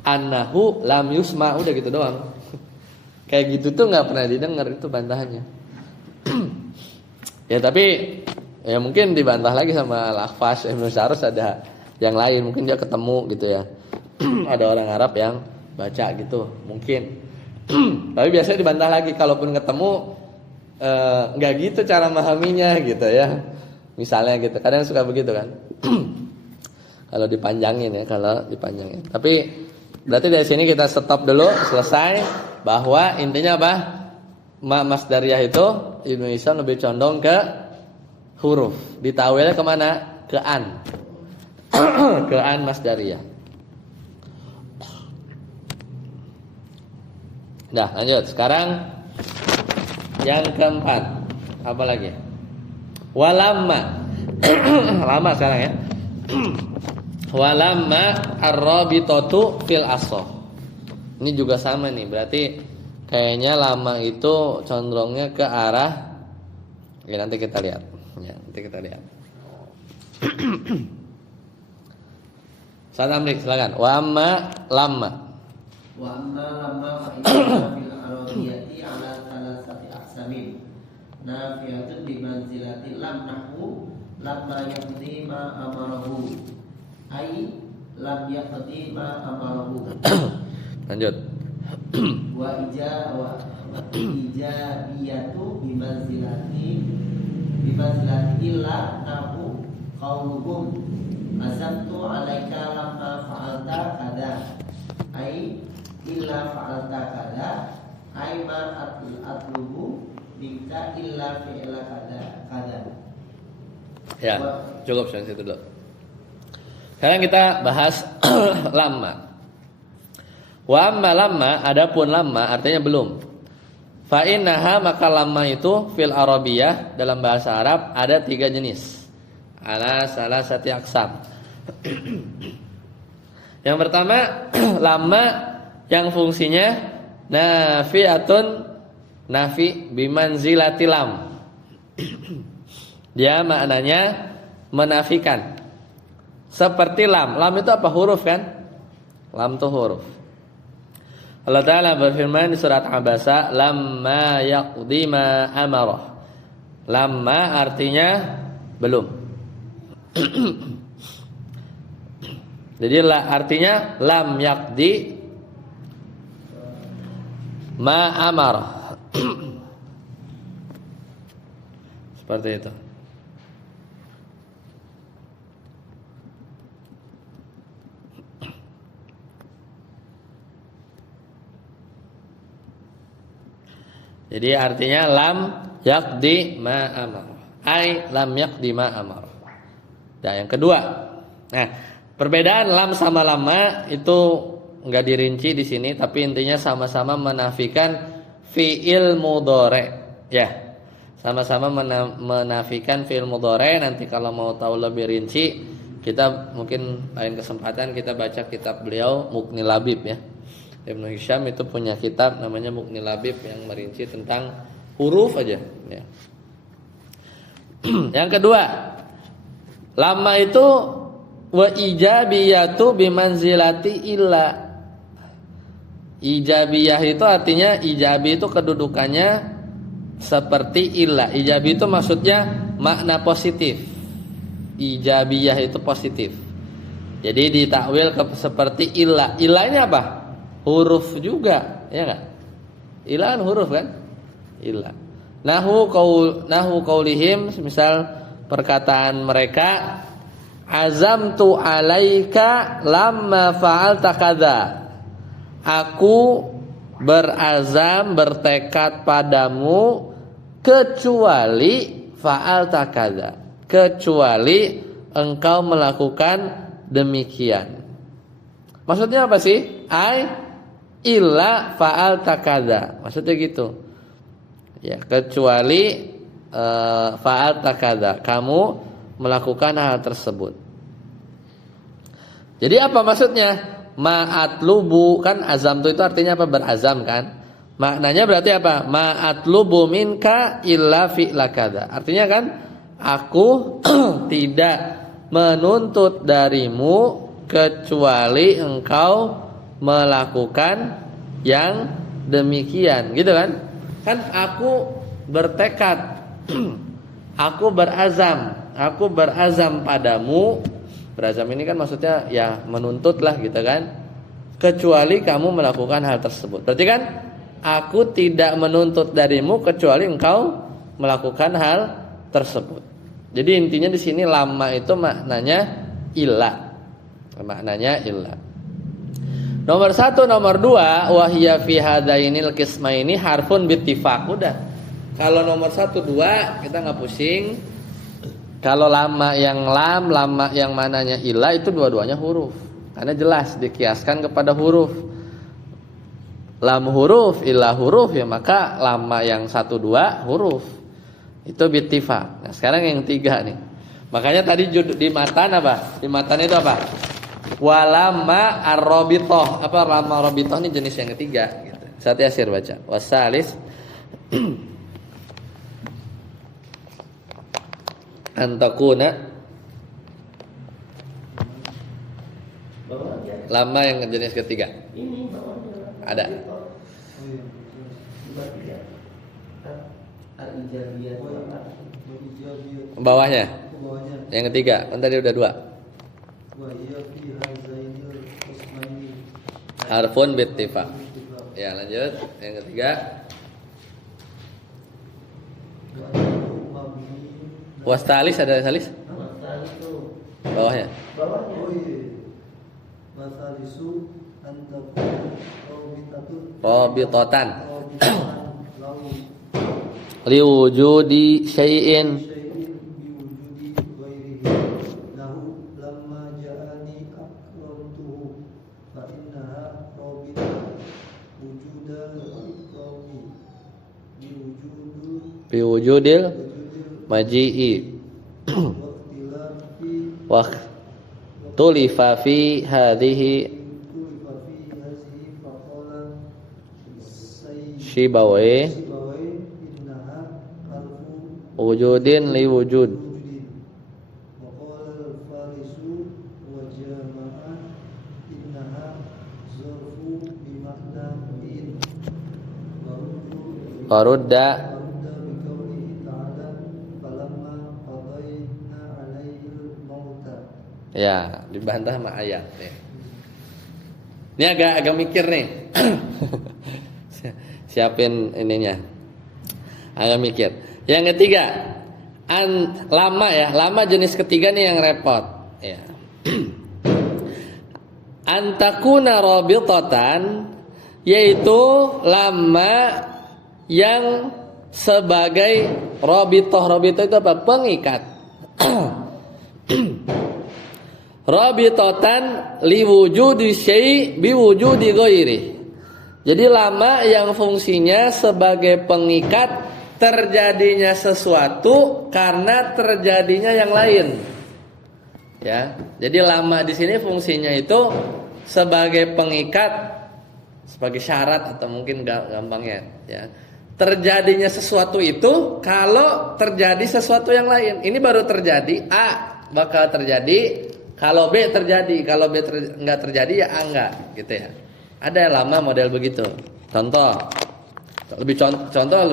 Annahu lam yusma, udah gitu doang. Kayak gitu tuh nggak pernah didengar, itu bantahannya. Ya tapi ya mungkin dibantah lagi sama Al-Akhfas Ibnu Syarras, ada yang lain mungkin dia ketemu gitu ya. Ada orang Arab yang baca gitu mungkin. Tapi biasanya dibantah lagi kalaupun ketemu nggak gitu cara memahaminya gitu ya. Misalnya gitu, kadang suka begitu kan. Kalau dipanjangin ya, Tapi berarti dari sini kita stop dulu, selesai. Bahwa intinya apa? Masdariyah itu Ibnu Hisam lebih condong ke huruf. Ditawilnya kemana? Ke an. Ke an masdariyah. Nah lanjut. Sekarang Yang keempat, apa lagi? Walamma. Lama sekarang ya. Walamma ar-rabitatu fil asl. Ini juga sama nih, berarti kayaknya lama itu condongnya ke arah ya, nanti kita lihat. Ya, nanti kita lihat. Saat amrik silakan. Wa amma lamma. Wa amma lamma fa inna fil arabiyati ala salasati aqsamin. Nafiyatun bi manzilati lam nahu lamma yaqdi ma amarahu. Ai lam yaqdi ma amarahu. Lanjut. Wa ijabiyatu bi manzilati illa nahu qauluhum azamtu alaika lamma fa'alta kada ai illa fa'alta kada ai ma atlubu minka illa fi'la kada. Ya, cukup sampai situ dulu. Sekarang kita bahas lama. Wa amma lamma, adapun lamma artinya belum. Fa innaha, maka lamma itu fil arabiyah dalam bahasa Arab ada 3 jenis. Ala salasati aqsam. Yang pertama lamma yang fungsinya nafiatun, nafi bimanzilati lam. Dia maknanya menafikan. Seperti lam. Lam itu apa? Huruf kan? Lam itu huruf. Allah Ta'ala berfirman di surat Abasa, lamma yaqdi ma amarah. Lamma artinya belum. Jadi artinya lam yaqdi ma amarah. Seperti itu. Jadi artinya lam yaqdi ma amar. Ai lam yaqdi ma amar. Nah, yang kedua. Nah, perbedaan lam sama lama itu enggak dirinci di sini, tapi intinya sama-sama menafikan fi'il mudhari. Ya. Sama-sama menafikan fi'il mudhari. Nanti kalau mau tahu lebih rinci, kita mungkin lain kesempatan kita baca kitab beliau Mughni Labib ya. Ibnu Hisham itu punya kitab namanya Mughni Labib yang merinci tentang huruf aja ya. Yang kedua, lama itu wa ijabiyatu bimanzilati illa. Ijabiyah itu artinya ijabi itu kedudukannya seperti illa. Ijabi itu maksudnya makna positif. Ijabiyah itu positif. Jadi ditakwil seperti illa. Illa ini apa? Huruf juga, ya enggak? Illa kan huruf kan? Illa. Nahu qaulihim, misal perkataan mereka, azamtu alaika lamma fa'alta kadza. Aku berazam, bertekad padamu kecuali fa'alta kadza. Kecuali engkau melakukan demikian. Maksudnya apa sih? Illa fa'alta kadza. Maksudnya gitu. Ya, kecuali fa'alta kadza, kamu melakukan hal tersebut. Jadi apa maksudnya? Ma'atlubu, kan azam itu artinya apa? Berazam kan? Maknanya berarti apa? Ma'atlubu minka illa fi'la kadza. Artinya kan aku tidak menuntut darimu kecuali engkau melakukan yang demikian, gitu kan? Kan aku bertekad, aku berazam padamu. Berazam ini kan maksudnya ya menuntut lah, gitu kan? Kecuali kamu melakukan hal tersebut. Berarti kan aku tidak menuntut darimu kecuali engkau melakukan hal tersebut. Jadi intinya di sini lama itu maknanya illa. Maknanya illa. Nomor 1, nomor 2, wahiyya fi hadainil qismaini harfun bittifaq. Udah. Kalau nomor 1, 2 kita enggak pusing. Kalau lama yang lam, lama yang mananya illa, itu dua-duanya huruf. Karena jelas dikiaskan kepada huruf. lam huruf illa huruf ya, maka lama yang 1 2 huruf. Itu bittifaq. Nah, sekarang yang 3 nih. Makanya tadi di matan apa? Di matan itu apa? Walama ar-rabithah. Apa lama rabithah ini jenis yang ketiga gitu. Sati Asir baca. Wasalis antakuna lama yang jenis ketiga. Ini bawahnya. Ada. Al-ijabiyah. Bawahnya. Yang ketiga. Kan tadi udah 2. Harfun bittifaq. Ya, lanjut. Yang ketiga. Wastalis, ada salis? Bawahnya. Rabitatan. Liwujudi syai'in. Biwujudil maji'i wa tulifa fi hadhihi Shibawi wujudin li wujud. Qarudda ya, dibantah sama ayat nih. Ini agak mikir nih. Siapin ininya. Agak mikir. Yang ketiga, lama ya. Lama jenis ketiga nih yang repot. Ya. Antakuna rabitatan, yaitu lama yang sebagai rabithah. Rabithah itu apa? Pengikat. Rabithatan liwujudi syai' biwujudi ghairi. Jadi lama yang fungsinya sebagai pengikat terjadinya sesuatu karena terjadinya yang lain. Ya. Jadi lama di sini fungsinya itu sebagai pengikat, sebagai syarat atau mungkin gampangnya ya. Terjadinya sesuatu itu kalau terjadi sesuatu yang lain. Ini baru terjadi, A bakal terjadi. Kalau B terjadi, kalau B enggak terjadi ya A enggak, gitu ya. Ada lama model begitu. Contoh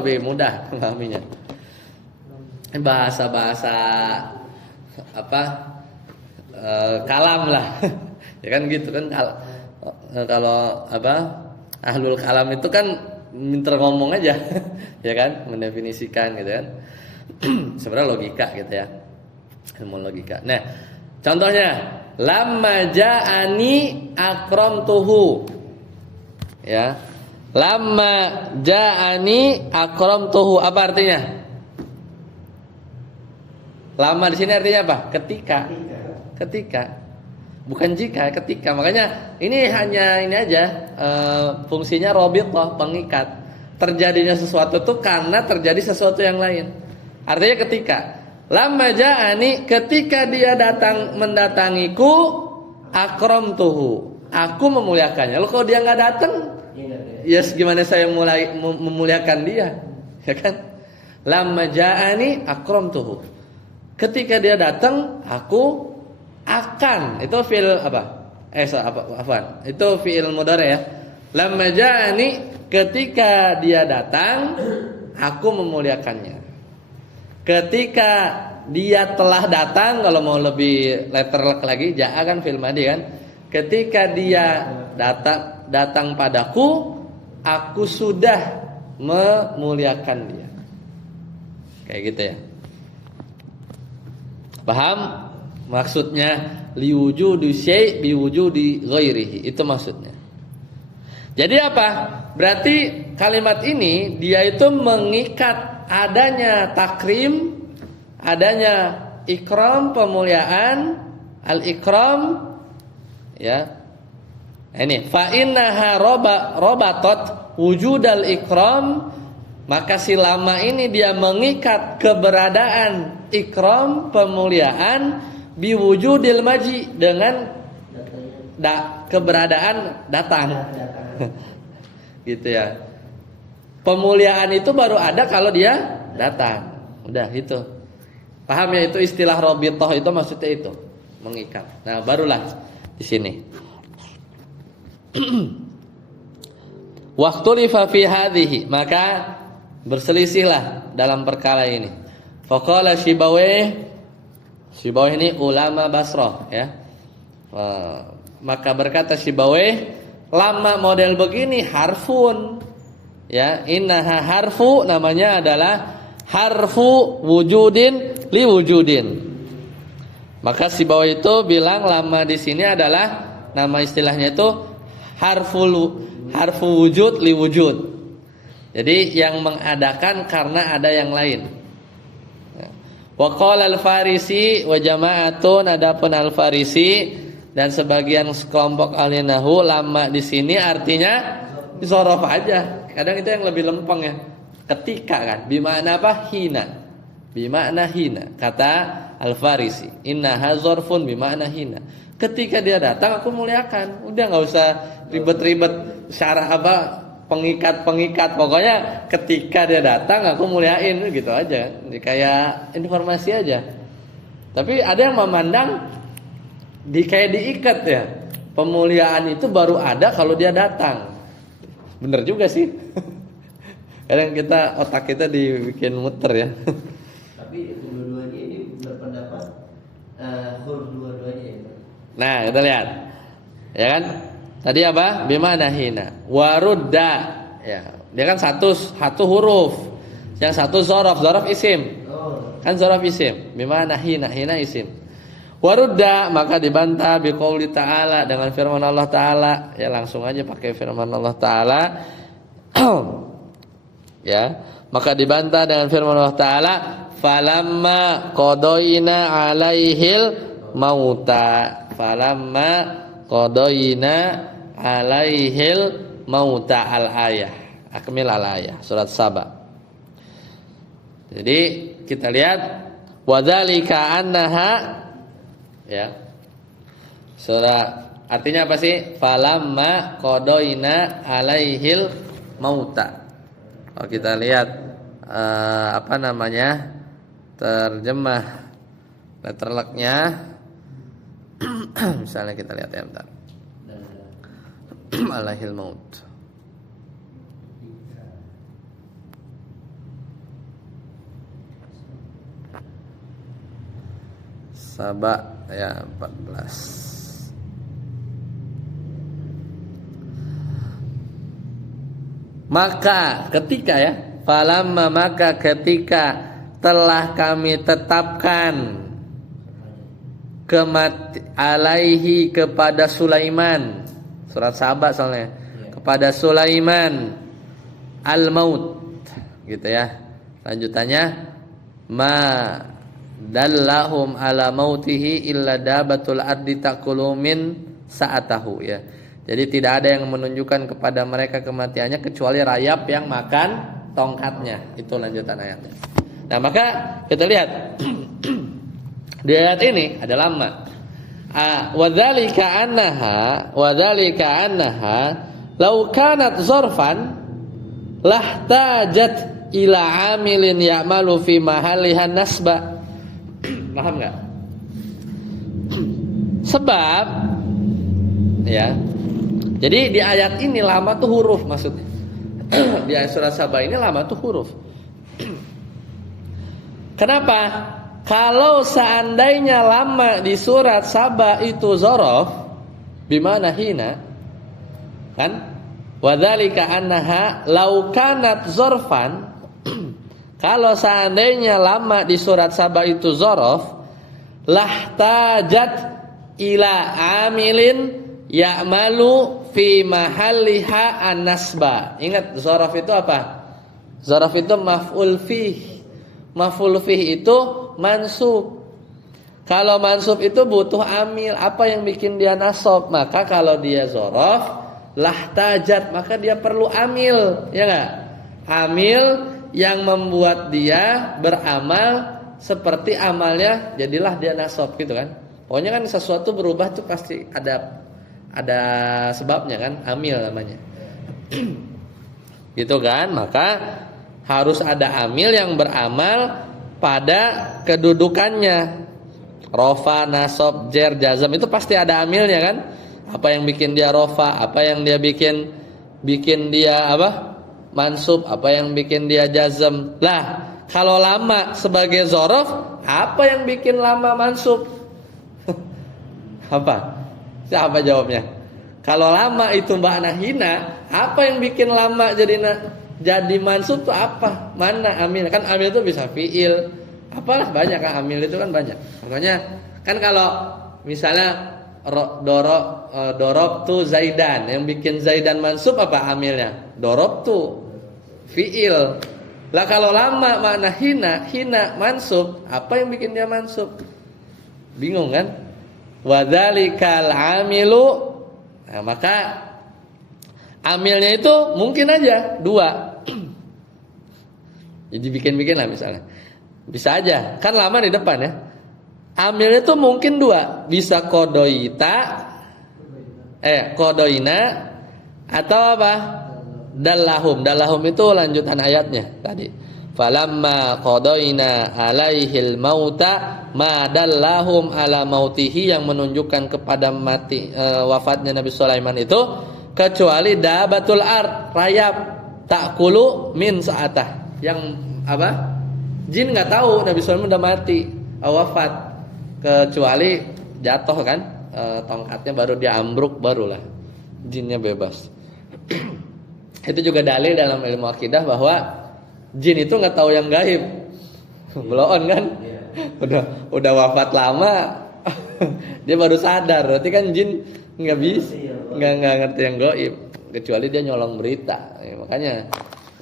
lebih mudah memahaminya. Bahasa-bahasa apa? Kalam lah. Ya kan gitu kan, kalau apa? Ahlul kalam itu kan minta ngomong aja. Ya kan, mendefinisikan gitu kan. Sebenarnya logika gitu ya. Ilmu logika. Nah, contohnya, lamma ja'ani akramtuhu. Ya. Lamma ja'ani akramtuhu, apa artinya? Lama di sini artinya apa? Ketika. Bukan jika, ketika. Makanya ini hanya ini aja, fungsinya rabithah, pengikat. Terjadinya sesuatu itu karena terjadi sesuatu yang lain. Artinya ketika. Lamma ja'ani, ketika dia datang mendatangiku, akramtuhu, aku memuliakannya. Lalu kalau dia nggak datang, ya gimana saya memuliakan dia? Ya kan? Lamma ja'ani akramtuhu. Ketika dia datang, aku akan. Itu fi'il apa? Afwan. Itu fi'il mudhari ya. Lamma ja'ani, ketika dia datang, aku memuliakannya. Ketika dia telah datang, kalau mau lebih letterlek lagi, ja'a kan fi'il madhi kan. Ketika dia datang padaku, aku sudah memuliakan dia. Kayak gitu ya. Paham? Maksudnya liwujudi syai' biwujudi ghairihi. Itu maksudnya. Jadi apa? Berarti kalimat ini dia itu mengikat adanya takrim, adanya ikram, pemuliaan, al-ikram ya. Ini fa innaha robatot wujudal ikram, maka si lama ini dia mengikat keberadaan ikram, pemuliaan, biwujudil maji, dengan keberadaan datang. Gitu ya. Pemuliaan itu baru ada kalau dia datang. Udah itu. Paham ya, itu istilah robitoh itu maksudnya itu, mengikat. Nah, barulah di sini. Waqtulifa fi hadhihi, maka berselisihlah dalam perkara ini. Faqala Sibawayh ini ulama Basrah ya. Maka berkata Sibawayh, lama model begini harfun ya, innaha harfu, namanya adalah harfu wujudin li wujudin. Maka Sibawayh itu bilang lama di sini adalah nama istilahnya itu harfu wujud li wujud. Jadi yang mengadakan karena ada yang lain. Wa qala al-Farisi wa jama'atun, adapun al-Farisi dan sebagian kelompok ahli nahwu, lama di sini artinya zorof aja. Kadang itu yang lebih lempeng ya. Ketika kan, bimakna apa? Hina. Bimakna hina. Kata al-Farisi, innaha zorfun bimakna hina. Ketika dia datang aku muliakan. Udah enggak usah ribet-ribet syarah apa, pengikat. Pokoknya ketika dia datang aku muliain, gitu aja. Ini kayak informasi aja. Tapi ada yang memandang kayak diikat ya. Pemuliaan itu baru ada kalau dia datang. Bener juga sih. Kadang otak kita dibikin muter ya. Tapi dua-duanya ini berpendapat huruf dua-duanya ya. Nah, kita lihat. Ya kan? Tadi apa? Bimana hina. Warudda. Ya, dia kan satu huruf. Yang satu zorof isim. Kan zorof isim. Bimana hina isim. Warudda, maka dibantah biqauli ta'ala, dengan firman Allah Ta'ala. Ya, langsung aja pakai firman Allah Ta'ala. Ya, maka dibantah dengan firman Allah Ta'ala, falamma qadaina alaihil mauta. Falamma qadaina alaihil mauta al-ayah. Akmil al-ayah, surat Saba. Jadi kita lihat wadzalika annaha, ya. Surah artinya apa sih? Falamma qadaina alaihil mauta. Kalau kita lihat terjemah letterleknya, misalnya kita lihat ya, bentar. Alaihil maut. Saba ya 14. Maka ketika ya, falamma, maka ketika telah kami tetapkan alaihi, kepada Sulaiman, surat Saba soalnya, kepada Sulaiman al-maut, gitu ya. Lanjutannya, ma dallahum ala mautihi illa dabatul ardi taqulu min sa'atahu, ya. Jadi tidak ada yang menunjukkan kepada mereka kematiannya kecuali rayap yang makan tongkatnya. Itu lanjutan ayatnya. Nah, maka kita lihat di ayat ini ada lama. Wadzalika annaha law kanat zarfan lahtajat ila amilin ya'malu fi mahalliha nasba. Paham enggak? Sebab ya. Jadi di ayat ini lama tuh huruf maksudnya. Di ayat surat Saba ini lama tuh huruf. Kenapa? Kalau seandainya lama di surat Saba itu zorof, bimana hina, kan? Wadzalika annaha law kanat zorfan. Kalau seandainya lama di surat Saba itu zorof, lahtajat ila amilin ya'malu fi mahalliha an-nasba. Ingat, zorof itu apa? Zorof itu maf'ul fih. Maf'ul fih itu mansub. Kalau mansub itu butuh amil. Apa yang bikin dia nasab? Maka kalau dia zorof, lahtajat, maka dia perlu amil, ya nggak? Amil yang membuat dia beramal seperti amalnya, jadilah dia nasab gitu kan? Pokoknya kan sesuatu berubah tuh pasti ada sebabnya kan? Amil namanya. Gitu kan? Maka harus ada amil yang beramal pada kedudukannya. Rofa, nasab, jer, jazam itu pasti ada amilnya kan? Apa yang bikin dia rofa, apa yang dia bikin dia apa? Mansub, apa yang bikin dia jazam. Lah, kalau lama sebagai zorof, apa yang bikin lama mansub? Apa? Siapa jawabnya? Kalau lama itu makna hina, apa yang bikin lama jadi mansub itu apa? Mana amil? Kan amil itu bisa fiil. Apalah banyak kan amil itu kan banyak. Makanya kan kalau misalnya dorob tu Zaidan, yang bikin Zaidan mansub apa amilnya? Dorob tu fiil. Lah kalau lama makna hina mansub, apa yang bikin dia mansub? Bingung kan? Wadzalikal amilu. Nah, maka amilnya itu mungkin aja dua. Jadi bikin lah misalnya. Bisa aja, kan lama di depan ya. Amilnya itu mungkin dua, bisa kodoina atau apa? Dallahum itu lanjutan ayatnya tadi. Falamma kodoina alaihil mauta ma dallahum ala mautihi, yang menunjukkan kepada wafatnya Nabi Sulaiman itu kecuali dabatul ard, rayap, takulu min sa'atah, yang apa? Jin nggak tahu Nabi Sulaiman udah mati, wafat, kecuali jatuh kan tongkatnya, baru dia ambruk, barulah jinnya bebas. Itu juga dalil dalam ilmu akidah bahwa jin itu nggak tahu yang gaib. Belon kan, udah wafat lama, dia baru sadar. Berarti kan jin nggak bisa, nggak ngerti yang gaib, kecuali dia nyolong berita. Makanya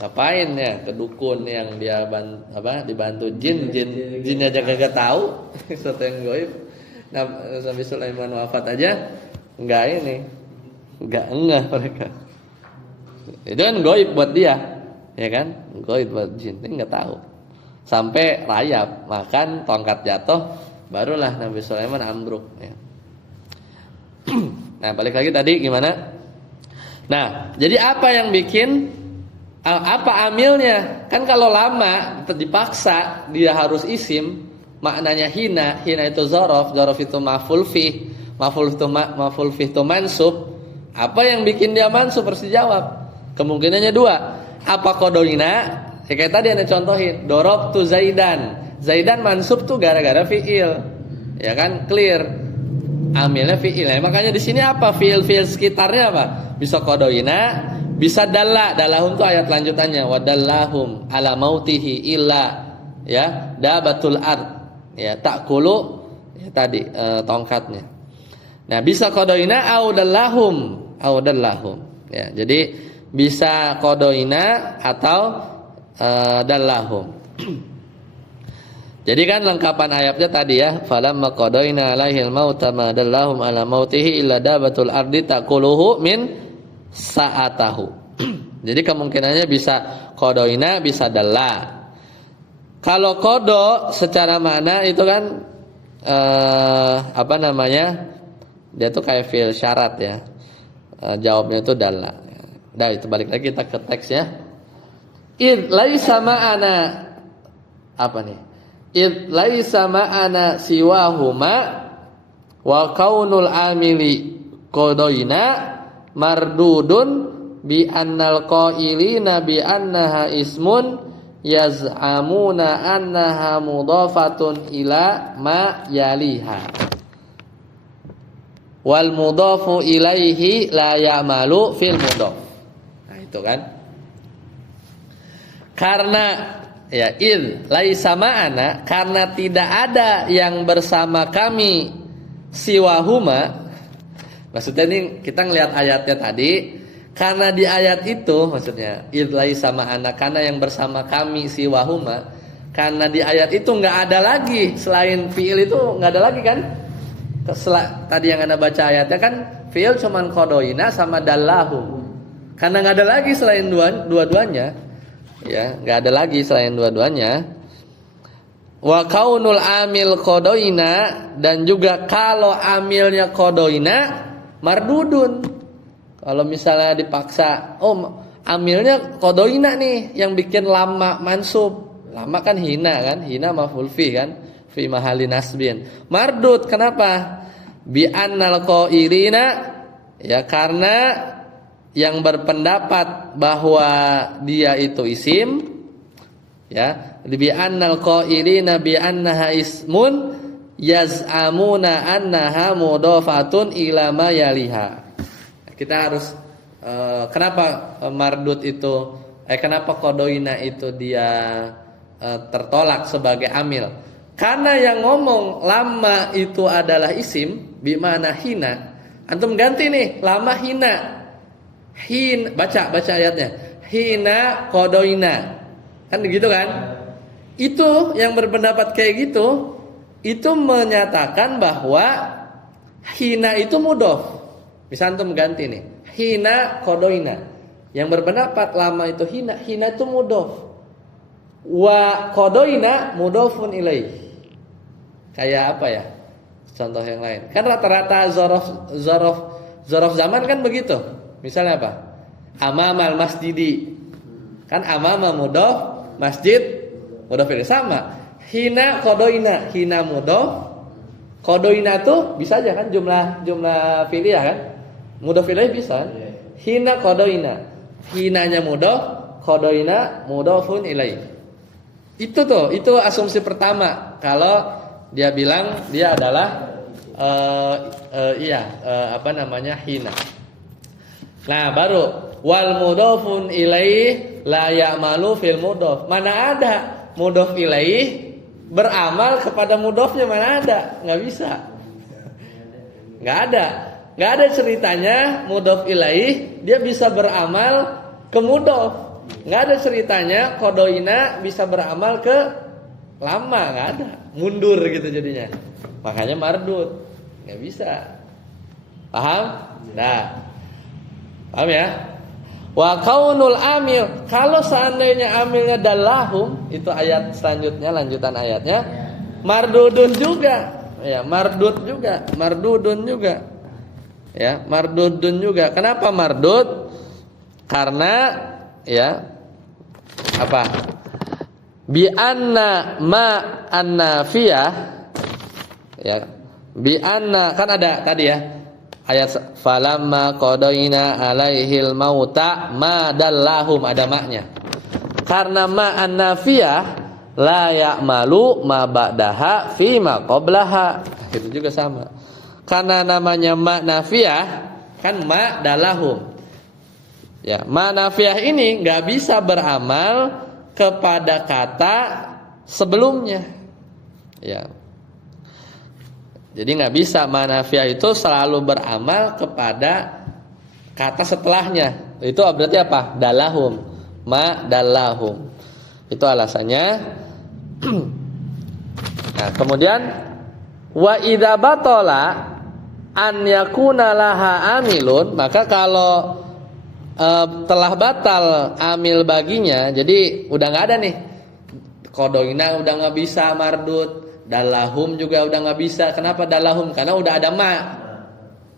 ngapain ya ke dukun yang dia dibantu jinnya aja kagak tahu sesuatu yang gaib. Nah, Nabi Sulaiman wafat aja enggak enggak mereka. Itu kan gaib buat dia, ya kan? Gaib buat jin, ini enggak tahu. Sampai rayap, makan tongkat jatuh, barulah Nabi Sulaiman ambruk ya. Nah, balik lagi tadi gimana? Nah, jadi apa yang bikin apa amilnya? Kan kalau lama dipaksa dia harus isim, maknanya hina itu zorof itu maf'ul fih, maf'ul fih itu mansub. Apa yang bikin dia mansub? Harus dijawab. Kemungkinannya dua. Apa kodoina? Ya kayak tadi Anda contohin, dorob tu Zaidan mansub tuh gara-gara fiil. Ya kan, clear. Amilnya fiil. Nah, makanya di sini apa? Fiil sekitarnya apa? Bisa kodoina, bisa dallahum tuh ayat lanjutannya, wadallahum ala mautihi illa ya dabatul ard, ya takulu ya tadi tongkatnya. Nah, bisa kodoina au dallahum ya. Jadi bisa kodoina atau dallahum. Jadi kan lengkapan ayatnya tadi ya, falamma qadoina alaihil mauta ma dallahum ala mautihi illa dabatul ardi takuluhu min sa'atahu. Jadi kemungkinannya bisa kodoina, bisa dalla. Kalau kodo secara makna itu kan dia tuh kayak fi'il syarat ya. Jawabnya itu dalla. Nah, itu balik lagi kita ke teksnya. Id laisa ma'ana apa nih? Id laisa ma'ana siwahuma wa kaunul amili kodoina mardudun bi annal qailina bi annaha ismun yaz'amuna annaha mudhafatun ila ma yaliha wal mudhafu ilaihi la ya'malu fil mudhaf. Nah, itu kan karena ya id laisa ma'ana, karena tidak ada yang bersama kami siwahuma. Maksudnya ini kita ngelihat ayatnya tadi, karena di ayat itu maksudnya idlai sama anak, karena yang bersama kami siwahuma, Karena di ayat itu nggak ada lagi selain fiil itu nggak ada lagi kan? Tadi yang Anda baca ayatnya kan fiil cuman qadoina sama dallahum. Karena nggak ada lagi selain dua-duanya, ya nggak ada lagi selain dua-duanya. Wa kaunul amil qadoina, dan juga kalau amilnya qadoina mardudun. Kalau misalnya dipaksa, amilnya qadoina nih yang bikin lama mansub. Lama kan hina maf'ul fi kan, fi mahalli nasbin. Mardud kenapa? Bi annal qailina, ya karena yang berpendapat bahwa dia itu isim, ya, bi annal qailina bi annaha ismun yaz'amuna annaha mudhafatun ila ma yaliha. Kita harus kenapa mardud itu kenapa qadoina itu dia tertolak sebagai amil? Karena yang ngomong lama itu adalah isim bimana hina. Antum ganti nih, lama hina. Baca ayatnya. Hina qadoina. Kan begitu kan? Itu yang berpendapat kayak gitu, itu menyatakan bahwa hina itu mudhof. Misal antum ganti nih, hina qadoina. Yang berpendapat lama itu hina itu mudhof. Wa qadoina mudhofun ilaih. Kayak apa ya? Contoh yang lain. Kan rata-rata zorof zaman kan begitu. Misalnya apa? Amamal masjidi. Kan amama mudhof, masjid mudhof ilaih sama. Hina qadoina, hina mudhof. Qadoina tuh bisa aja kan jumlah fi'liyah kan? Mudhof ilaih bisa. Hina qadoina. Hinanya mudhof, qadoina mudhofun ilaih. Itu asumsi pertama kalau dia bilang dia adalah hina. Nah, baru wal mudhofun ilaih la ya'malu fil mudhof. Mana ada mudhof ilaih beramal kepada mudhofnya, mana ada? Enggak bisa. Enggak ada ceritanya mudhof ilaih dia bisa beramal ke mudhof. Nggak ada ceritanya qadoina bisa beramal ke lama, nggak ada, mundur gitu jadinya. Makanya mardud, nggak bisa. Paham? Nah, paham ya? Wa kaunul amil, kalau seandainya amilnya dallahum, itu ayat selanjutnya, lanjutan ayatnya, mardudun juga, ya mardudun juga, ya mardudun juga. Kenapa mardud? Karena ya apa? Bi anna ma annafiyah, ya bi anna kan ada tadi ya ayat falamma qadaina alaihil mauta ma dallahum, ada maknya. Karena ma annafiyah la ya'malu ma ba'daha fi ma qablaha, itu juga sama. Karena namanya ma nafiyah kan ma dallahum. Ya, manafiah ini nggak bisa beramal kepada kata sebelumnya. Ya. Jadi nggak bisa manafiah itu selalu beramal kepada kata setelahnya. Itu berarti apa? Dalahum, ma dalahum. Itu alasannya. Nah, kemudian wa idza batala an yakuna laha amilun, maka kalau telah batal amil baginya, jadi udah nggak ada nih, qadoina udah nggak bisa mardud, dalahum juga udah nggak bisa. Kenapa dalahum? Karena udah ada ma,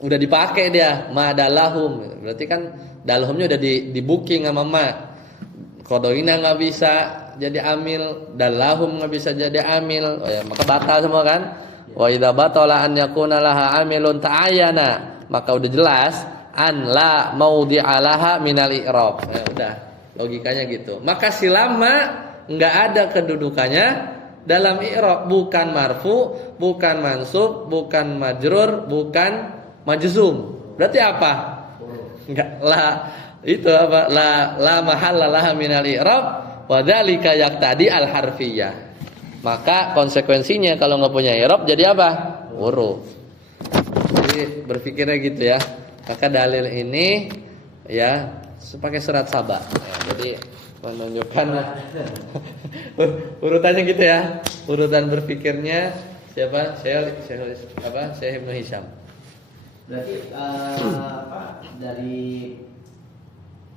udah dipakai dia ma dalahum. Berarti kan dalahumnya udah di booking sama ma. Qadoina nggak bisa jadi amil, dalahum nggak bisa jadi amil, maka batal semua kan. Wa idza batala an yakuna laha amilun ta'ayyana, maka udah jelas an la maudhi'alaha minal i'rab. Udah logikanya gitu. Maka si lama enggak ada kedudukannya dalam i'rab, bukan marfu, bukan mansub, bukan majrur, bukan majzum. Berarti apa? Enggak la mahalla laha minal i'rab wa dzalika yaqtadi al harfiyah. Maka konsekuensinya kalau enggak punya i'rab jadi apa? Huruf. Jadi berpikirnya gitu ya. Maka dalil ini ya pakai surat Saba. Ya, jadi menunjukkan urutannya gitu ya. Urutan berpikirnya siapa? Syekh Ibnu Hisham. Berarti dari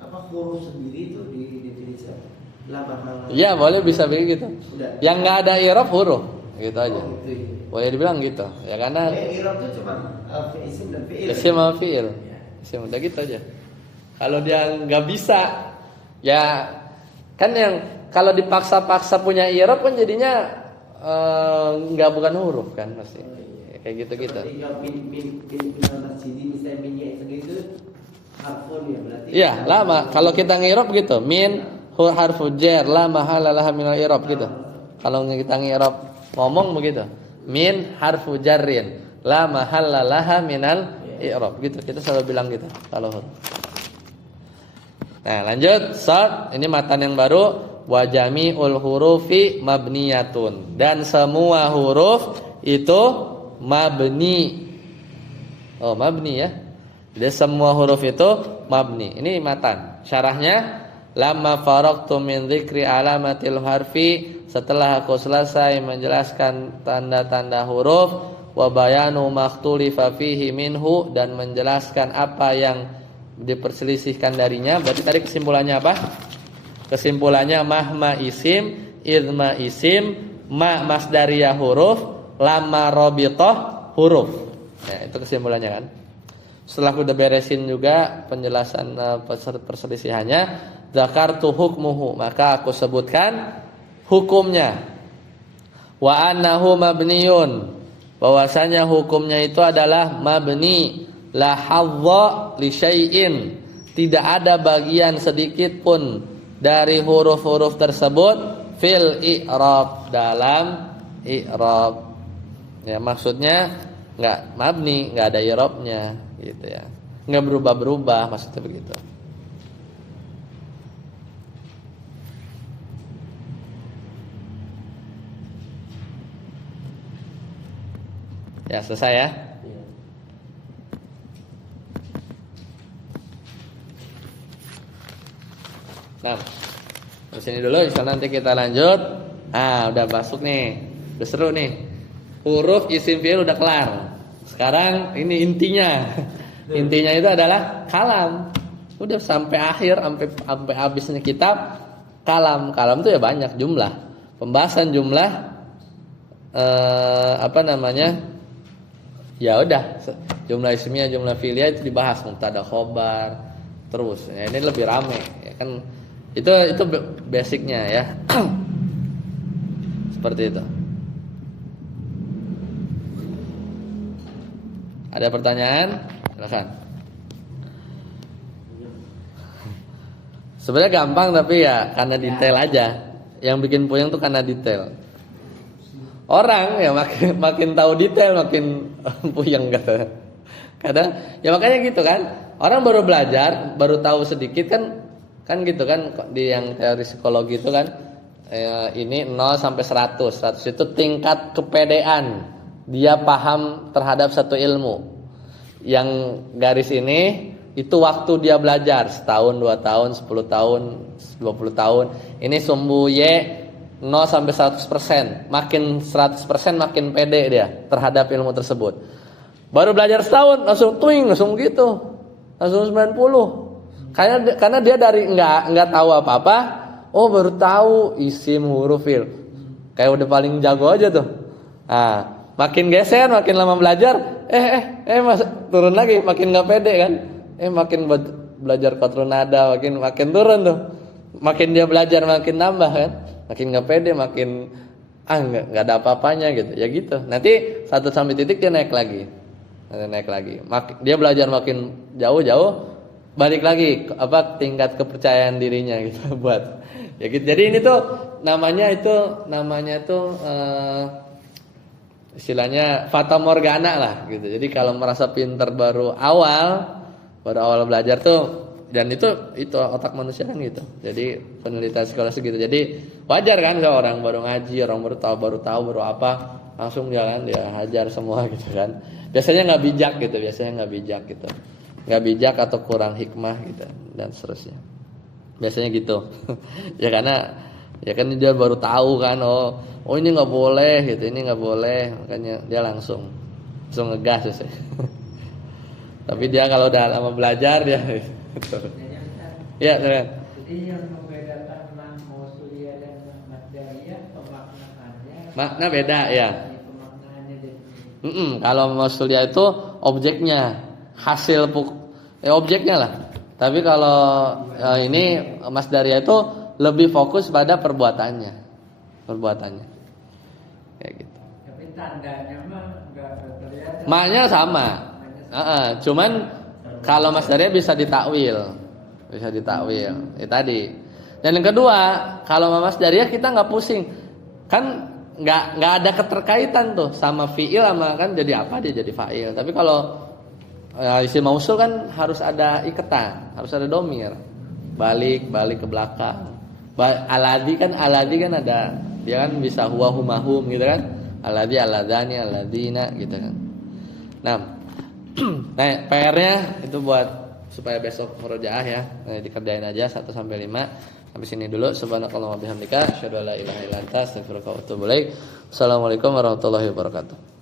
huruf sendiri itu didefinisikan lama. Iya, boleh bisa begitu. Udah. Yang nggak ada i'rab huruf, gitu aja. Gitu, ya. Boleh dibilang gitu. Ya karena I'rab itu cuma isim dan fi'il. isim sama fi'il. Ya. Isim udah gitu aja. Kalau dia nggak bisa, ya kan yang kalau dipaksa-paksa punya i'rab kan jadinya nggak bukan huruf kan pasti. Kayak gitu-gitu. Seperti yang min masjid misalnya minyak itu harfun ya berarti. Iya, lama. Kalau kita ngirab gitu, min harfu jar la mahala laha min al-i'rab gitu. Kalau kita ngirab ngomong begitu. Min harfu jarrin la mahalla laha min al-i'rab gitu. Kita selalu bilang gitu kalau huruf. Nah, lanjut. Sad, ini matan yang baru. Wa jami'ul hurufi mabniyatun. Dan semua huruf itu mabni. Oh, mabni ya. Jadi semua huruf itu mabni. Ini matan. Syarahnya, lamma faraqtu min dzikri alamatil harfi, setelah aku selesai menjelaskan tanda-tanda huruf, wa bayanu makhtulifa fihi minhu, dan menjelaskan apa yang diperselisihkan darinya. Berarti tadi kesimpulannya apa? Kesimpulannya mahma isim, idma isim, ma masdariyah huruf, lamma rabithah huruf. Nah, itu kesimpulannya kan. Setelah udah beresin juga penjelasan perselisihannya, zakartu hukmuhu, maka aku sebutkan hukumnya. Wa annahu mabniyun, bahwasanya hukumnya itu adalah mabni, la hadza li syai'in, tidak ada bagian sedikit pun dari huruf-huruf tersebut fil i'rab, dalam i'rab. Ya, maksudnya enggak mabni, enggak ada i'rabnya gitu ya. Enggak berubah-berubah, maksudnya begitu. Ya, selesai ya. Nah, di sini dulu, insya Allah nanti kita lanjut. Ah, udah masuk nih, udah seru nih. Huruf isim fi'il udah kelar. Sekarang ini intinya. Intinya itu adalah kalam. Udah sampai akhir, sampai habisnya kitab kalam. Kalam itu ya banyak jumlah. Pembahasan jumlah ya udah, jumlah ismiyah, jumlah fi'liyah itu dibahas, mubtada, khobar, terus. Ya, ini lebih rame, ya kan? Itu basicnya ya. Seperti itu. Ada pertanyaan? Silakan. Sebenarnya gampang tapi ya karena detail aja. Yang bikin puyeng tuh karena detail. Orang ya makin tahu detail makin puyeng kata. Kadang ya makanya gitu kan. Orang baru belajar, baru tahu sedikit kan gitu kan, di yang teori psikologi itu kan ini 0 sampai 100. 100 itu tingkat kepedean dia paham terhadap satu ilmu. Yang garis ini itu waktu dia belajar, setahun, 2 tahun, 10 tahun, 20 tahun. Ini sumbu Y 0 sampai 100%. Makin 100% makin pede dia terhadap ilmu tersebut. Baru belajar setahun langsung langsung gitu. Langsung 90. Karena dia dari enggak tahu apa-apa, oh baru tahu isim, huruf, fi'il. Kayak udah paling jago aja tuh. Nah, makin geser, makin lama belajar, mas turun lagi, makin enggak pede kan? Makin belajar qatrun nada, makin turun tuh. Makin dia belajar makin nambah kan? Makin enggak pede, makin enggak ada apa-apanya gitu. Ya gitu. Nanti satu sampai titik dia naik lagi. Dia belajar makin jauh, balik lagi tingkat kepercayaan dirinya gitu buat ya gitu. Jadi ini tuh namanya istilahnya fata morgana lah gitu. Jadi kalau merasa pintar baru awal belajar tuh, dan itu otak manusia kan gitu. Jadi penelitian psikologi gitu. Jadi wajar kan kalau orang baru ngaji, orang baru tahu baru apa langsung dia hajar semua gitu kan. Biasanya nggak bijak gitu, nggak bijak atau kurang hikmah gitu. dan seterusnya. Biasanya gitu. Ya karena ya kan dia baru tahu kan, oh ini nggak boleh gitu, ini nggak boleh, makanya dia langsung ngegas ya. Tapi dia kalau udah lama belajar dia gitu. Ya, kan. Jadi yang membedakan mausulia dan masdariyah pemaknaannya. Makna beda ya. Pemaknaannya jadi. Kalau mausulia itu objeknya, hasil objeknya lah. Tapi kalau ini masdariyah itu lebih fokus pada perbuatannya. Kayak gitu. Tapi tandanya mah enggak kelihatan. Maknya sama. Cuman kalau masdariyah bisa ditakwil. Ya tadi. Dan yang kedua, kalau masdariyah kita nggak pusing. Kan nggak ada keterkaitan tuh sama fiil sama kan jadi apa dia jadi fa'il. Tapi kalau isim mausul kan harus ada iketan, harus ada domir. Balik ke belakang. Aladi kan ada, dia kan bisa huwa humahum gitu kan. Aladi aladani aladina gitu kan. Nah, PR-nya itu buat supaya besok murojaah ya. Dikerjain aja 1 sampai 5. Sampai sini dulu. Subhanakallahumma bihamdika asyhadu an la ilaha illa anta astaghfiruka wa atubu ilaik. Assalamualaikum warahmatullahi wabarakatuh.